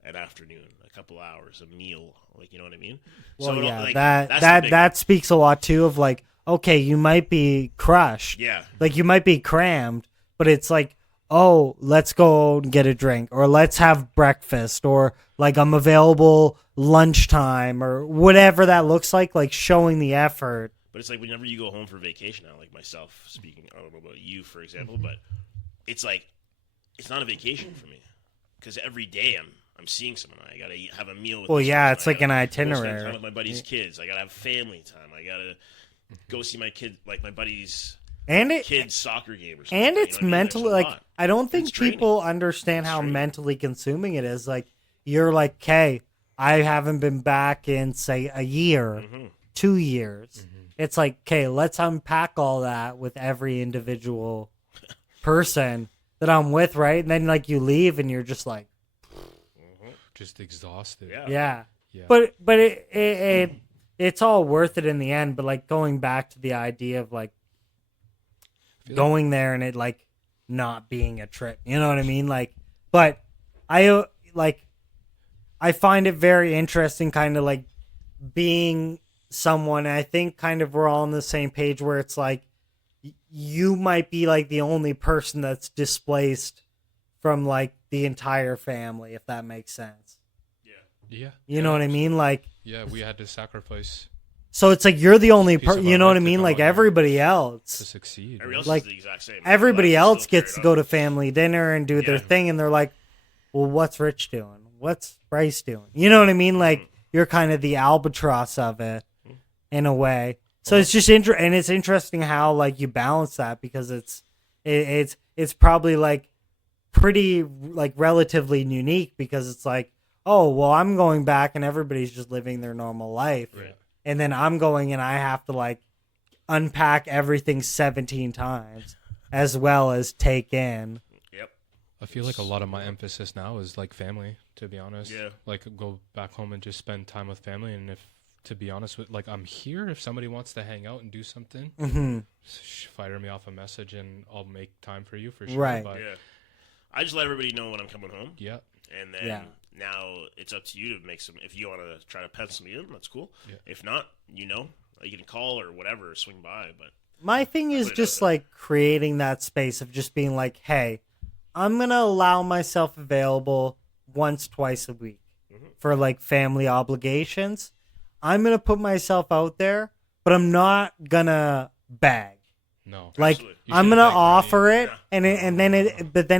an afternoon, a couple hours, a meal, like, you know what I mean? Well, so yeah, like, that speaks a lot too of like, okay, you might be crushed, like you might be crammed, but it's like, oh, let's go and get a drink, or let's have breakfast, or like I'm available lunchtime, or whatever that looks like showing the effort. But it's like whenever you go home for vacation now, like myself speaking, I don't know about you, for example, but it's like, it's not a vacation for me because every day I'm seeing someone. I gotta have a meal with. Well, yeah, person. it's like an itinerary. Spend time with my buddy's kids. I gotta have family time. I gotta go see my kid, like my buddy's kid's soccer game or something. And it's mentally like I don't think people understand how mentally consuming it is. Like you're like, okay, I haven't been back in say a year, 2 years. It's like, okay, let's unpack all that with every individual person that I'm with, right? And then like you leave and you're just like just exhausted. Yeah. But it's all worth it in the end. But like going back to the idea of like going there and it like not being a trip, you know what I mean? Like, but I find it very interesting, kind of like being someone. I think kind of we're all on the same page where it's like you might be like the only person that's displaced from like the entire family, if that makes sense. Yeah. You know what I mean? Like, yeah, we had to sacrifice. So it's like you're the only person, you know what I mean? Like everybody else to succeed. Everybody else like is the exact same. everybody else gets to go to family dinner and do their thing, and they're like, well, what's Rich doing? What's Bryce doing? You know what I mean? Like you're kind of the albatross of it in a way. So it's just and it's interesting how like you balance that, because it's probably like pretty like relatively unique, because it's like, oh, well, I'm going back and everybody's just living their normal life. Right. And then I'm going and I have to like unpack everything 17 times as well as take in. Yep. I feel like a lot of my emphasis now is like family, to be honest. Yeah. Like go back home and just spend time with family. And if, to be honest with, like, I'm here if somebody wants to hang out and do something, fire me off a message and I'll make time for you for sure. Right. But I just let everybody know when I'm coming home. Yeah. And then now it's up to you to make some. If you want to try to pencil me in, that's cool. Yeah. If not, you can call or whatever, or swing by. But my thing is just like creating that space of just being like, hey, I'm gonna allow myself available once, twice a week for like family obligations. I'm gonna put myself out there, but I'm not gonna bag. No, like I'm gonna offer it, and then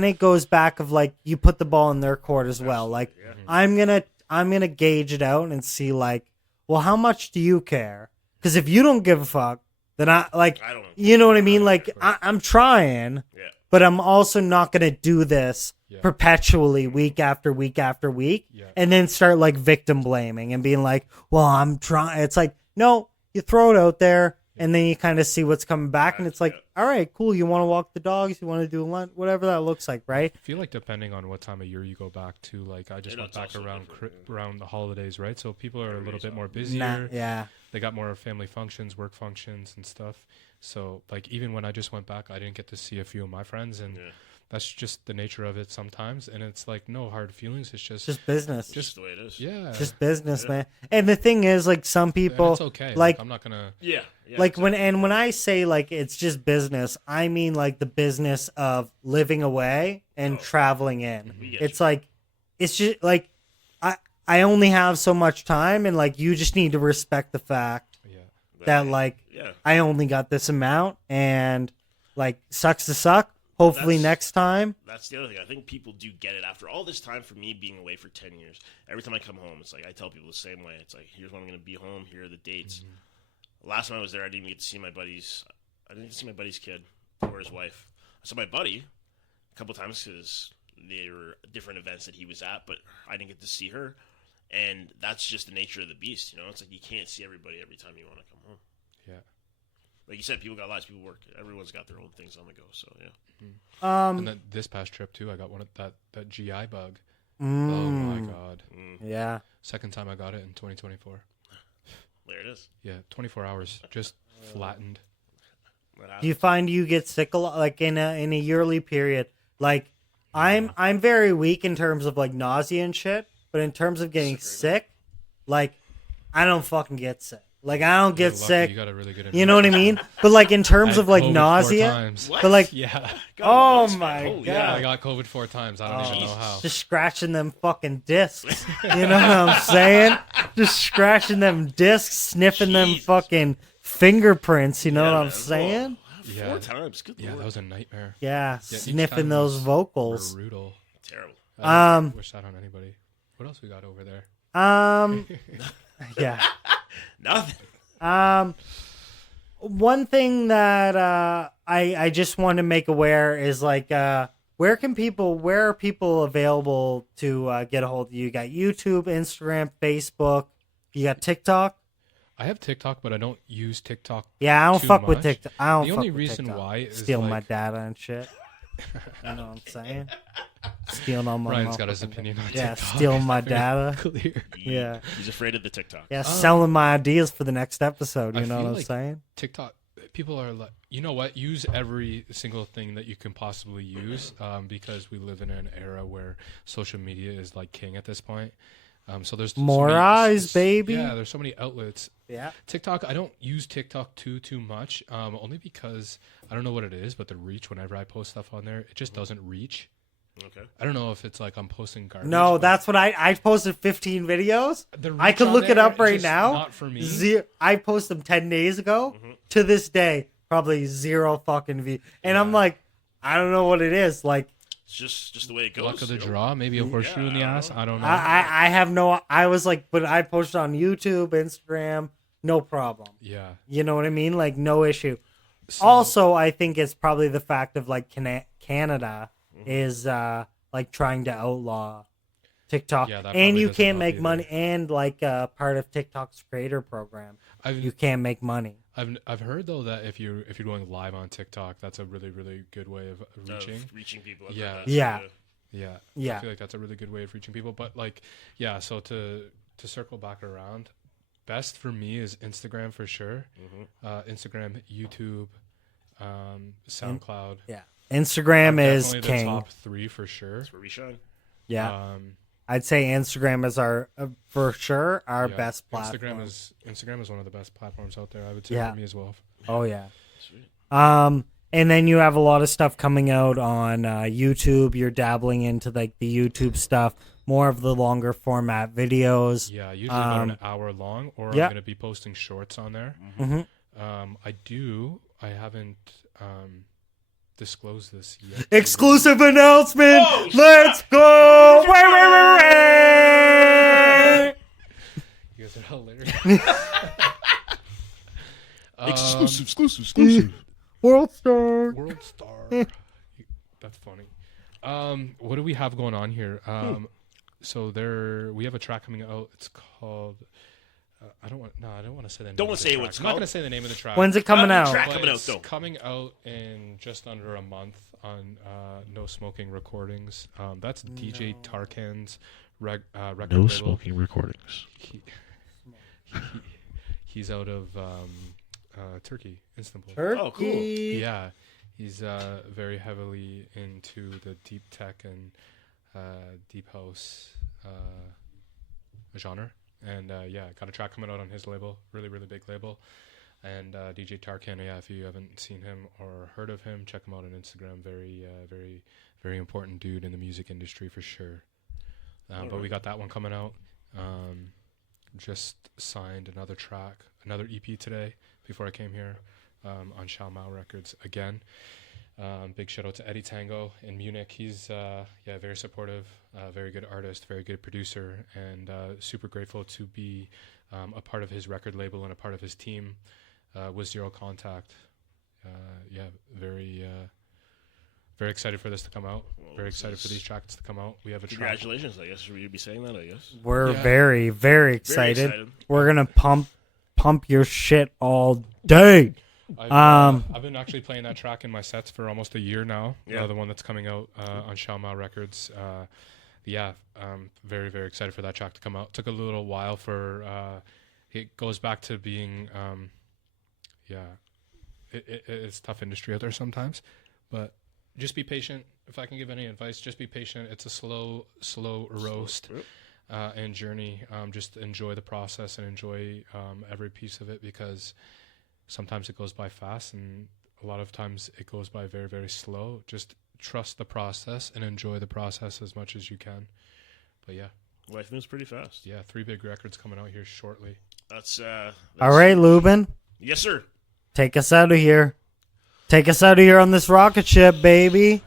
it goes back of like you put the ball in their court as well. Like I'm gonna gauge it out and see like, well, how much do you care? Because if you don't give a fuck, then I don't. You know what I mean? Like I'm trying, but I'm also not gonna do this perpetually, week after week after week, and then start like victim blaming and being like, well, I'm trying. It's like no, you throw it out there. And then you kind of see what's coming back, and it's like, all right, cool. You want to walk the dogs, you want to do lunch, whatever that looks like, right? I feel like depending on what time of year you go back to, like I just went back around the holidays, right? So people are a little bit more busier. They got more family functions, work functions, and stuff. So like even when I just went back, I didn't get to see a few of my friends, and that's just the nature of it sometimes. And it's like no hard feelings. It's just business. Just the way it is. Yeah. Just business, man. And the thing is, like some people, and it's okay. Like I'm not gonna. Yeah. Like exactly. when I say like it's just business, I mean like the business of living away and traveling in. It's like it's just like I only have so much time, and like you just need to respect the fact that like I only got this amount, and like sucks to suck. Hopefully next time. That's the other thing. I think people do get it after all this time for me being away for 10 years. Every time I come home, it's like I tell people the same way. It's like, here's when I'm going to be home. Here are the dates. Last time I was there, I didn't even get to see my buddy's. I didn't get to see my buddy's kid or his wife. I saw my buddy a couple times because there were different events that he was at, but I didn't get to see her. And that's just the nature of the beast, you know? It's like you can't see everybody every time you want to come home. Yeah. Like you said, people got lives, people work. Everyone's got their own things on the go, so yeah. And then this past trip too, I got one of that GI bug. Oh my god. Yeah. Second time I got it in 2024. There it is. Yeah, 24 hours, just flattened. Do you find you get sick a lot, like in a yearly period? Like I'm very weak in terms of like nausea and shit, but in terms of getting sick, like I don't fucking get sick. Like I don't get sick. You got a really good. You know what I mean? But like in terms of like nausea, but like oh my god, yeah, I got COVID 4 times. I don't even know how. Just scratching them fucking discs. You know what I'm saying? Just scratching them discs, sniffing them fucking fingerprints. You know what I'm saying? Yeah. 4 times. Good Lord. That was a nightmare. Yeah, sniffing those vocals. Brutal. Terrible. Wish that on anybody. What else we got over there? Yeah. Nothing. One thing that I just want to make aware is like where are people available to get a hold of you? You got YouTube, Instagram, Facebook, you got TikTok? I have TikTok, but I don't use TikTok. Yeah, I don't fuck with TikTok. The only reason why is stealing my data and shit. You know what I'm saying? Stealing all my Ryan's got his opinion on TikTok. Yeah, stealing my data. Clear. Yeah. He's afraid of the TikTok. Yeah, selling my ideas for the next episode. You know what I'm saying? TikTok, people are like, you know what? Use every single thing that you can possibly use because we live in an era where social media is like king at this point. So there's more eyes, baby. Yeah, there's so many outlets. Yeah. TikTok, I don't use TikTok too much, only because I don't know what it is, but the reach whenever I post stuff on there, it just doesn't reach. Okay. I don't know if it's like I'm posting garbage. No, that's what I posted 15 videos. I could look it up right now. Not for me. I posted them 10 days ago. To this day, probably 0 fucking view. And I'm like, I don't know what it is. Like, it's just the way it goes. Luck of the draw, maybe a horseshoe in the ass. I don't know. I have no. I was like, but I posted on YouTube, Instagram, no problem. Yeah. You know what I mean? Like, no issue. So, also, I think it's probably the fact of like Canada is like trying to outlaw TikTok, and you can't make money. And like part of TikTok's creator program, you can't make money. I've heard though that if you're going live on TikTok, that's a really good way of reaching people. Yeah. I feel like that's a really good way of reaching people. But like, yeah. So to circle back around, best for me is Instagram for sure. Instagram, YouTube, SoundCloud. Instagram is definitely king. The top 3 for sure. That's where we shine. Yeah. I'd say Instagram is for sure our best platform. Instagram is one of the best platforms out there. I would say for me as well. Oh yeah. Sweet. And then you have a lot of stuff coming out on YouTube. You're dabbling into like the YouTube stuff, more of the longer format videos. Yeah, usually about an hour long, or I'm going to be posting shorts on there. I haven't disclosed this yet. Exclusive announcement! Oh, Let's go! Wait. You guys are hilarious. Exclusive. World Star. That's funny. What do we have going on here? So we have a track coming out. It's called. I don't want to say the name. Don't want to say what's I'm called. not going to say the name of the track. When's it coming out? Track coming out It's though. coming out in just under a month on No Smoking Recordings. That's DJ Tarkan's record label. smoking recordings. He's out of Turkey, Istanbul. Turkey. Oh, cool. Yeah, he's very heavily into the deep tech and deep house genre. And got a track coming out on his label, really, really big label. And DJ Tarkan, if you haven't seen him or heard of him, check him out on Instagram. Very, very, very important dude in the music industry for sure. But we got that one coming out. Just signed another track, another EP today before I came here on Shelved Records again. Big shout out to Eddie Tango in Munich. He's very supportive, very good artist, very good producer, and super grateful to be a part of his record label and a part of his team with Zero Contact. Very excited for this to come out. Very excited for these tracks to come out. We have a Congratulations, I guess. You'd be saying that, I guess. We're very, very excited. We're gonna pump your shit all day. I've been actually playing that track in my sets for almost a year now. Yeah. The one that's coming out on Shelved Records. Very, very excited for that track to come out. Took a little while for it goes back to being it's tough industry out there sometimes, but just be patient. If I can give any advice, just be patient. It's a slow roast and journey. Just enjoy the process and enjoy every piece of it, because sometimes it goes by fast and a lot of times it goes by very, very slow. Just trust the process and enjoy the process as much as you can. But Life moves pretty fast. 3 big records coming out here shortly. That's all right, Lubin. Yes, sir. Take us out of here. Take us out of here on this rocket ship, baby.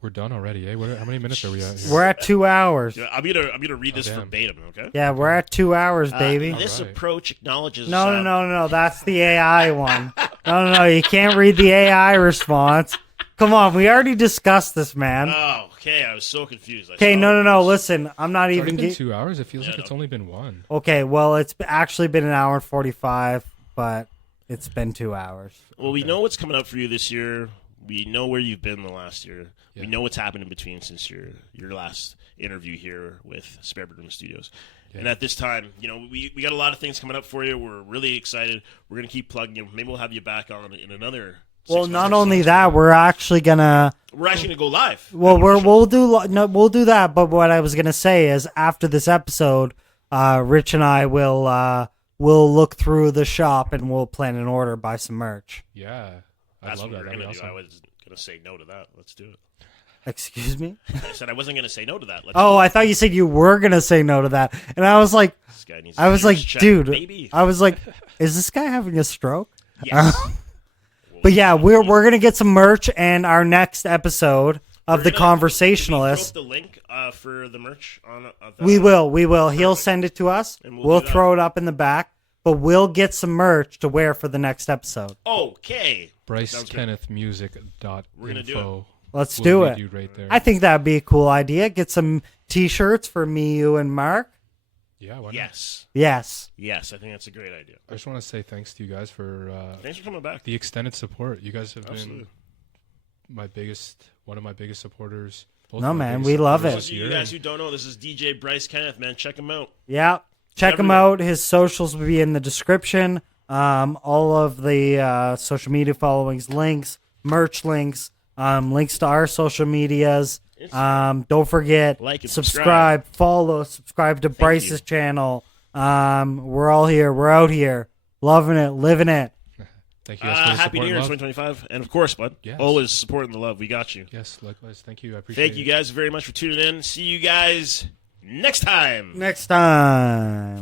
We're done already, eh? How many minutes are we at here? We're at 2 hours. Yeah, I'm gonna read this verbatim, okay? Yeah, we're at 2 hours, baby. This All right. approach acknowledges. No. That's the AI one. No. You can't read the AI response. Come on, we already discussed this, man. Oh, okay. I was so confused. Okay, no. Listen, I'm not It's even. already been 2 hours. It feels like it's only been 1. Okay, well, it's actually been 1 hour and 45, but it's been 2 hours. Well, we know what's coming up for you this year. We know where you've been the last year. Yeah. We know what's happened in between since your last interview here with Spare Bedroom Studios. Yeah. And at this time, we got a lot of things coming up for you. We're really excited. We're going to keep plugging you. Maybe we'll have you back on in another 6 Well, months not or only so. that, we're actually going to go live. Well, we'll do that, but what I was going to say is after this episode, Rich and I will look through the shop and we'll plan an order, buy some merch. Yeah. That's love what we're that. going to do. Awesome. I was going to say no to that. Let's do it. Excuse me? I said I wasn't going to say no to that. I thought you said you were going to say no to that. And I was like, This guy needs dude, baby. I was like, is this guy having a stroke? Yes. But yeah, we're going to get some merch, and our next episode of The Conversationalist. Throw up the link for the merch on. We will. He'll send it to us. And We'll do that. throw it up in the back, but we'll get some merch to wear for the next episode. Okay. BryceKennethMusic.info. We're gonna do it. Let's do it. You right there. I think that'd be a cool idea. Get some T-shirts for me, you, and Mark. Yeah, why not? Yes. Yes. Yes, I think that's a great idea. I just want to say thanks to you guys for Thanks for coming back. the extended support. You guys have Absolutely. been one of my biggest supporters. No, man, we love it. Those of you guys who don't know, this is DJ Bryce Kenneth, man. Check him out. Yeah. Check him out. His socials will be in the description. All of the social media followings, links, merch links, links to our social medias. Don't forget, Like and subscribe, follow, subscribe to Bryce's channel. We're all here. We're out here. Loving it, living it. Thank you guys for the Happy support New Year and in love. 2025. And of course, bud, Yes. always supporting the love. We got you. Yes, likewise. Thank you. I appreciate it. Thank you guys very much for tuning in. See you guys next time. Next time.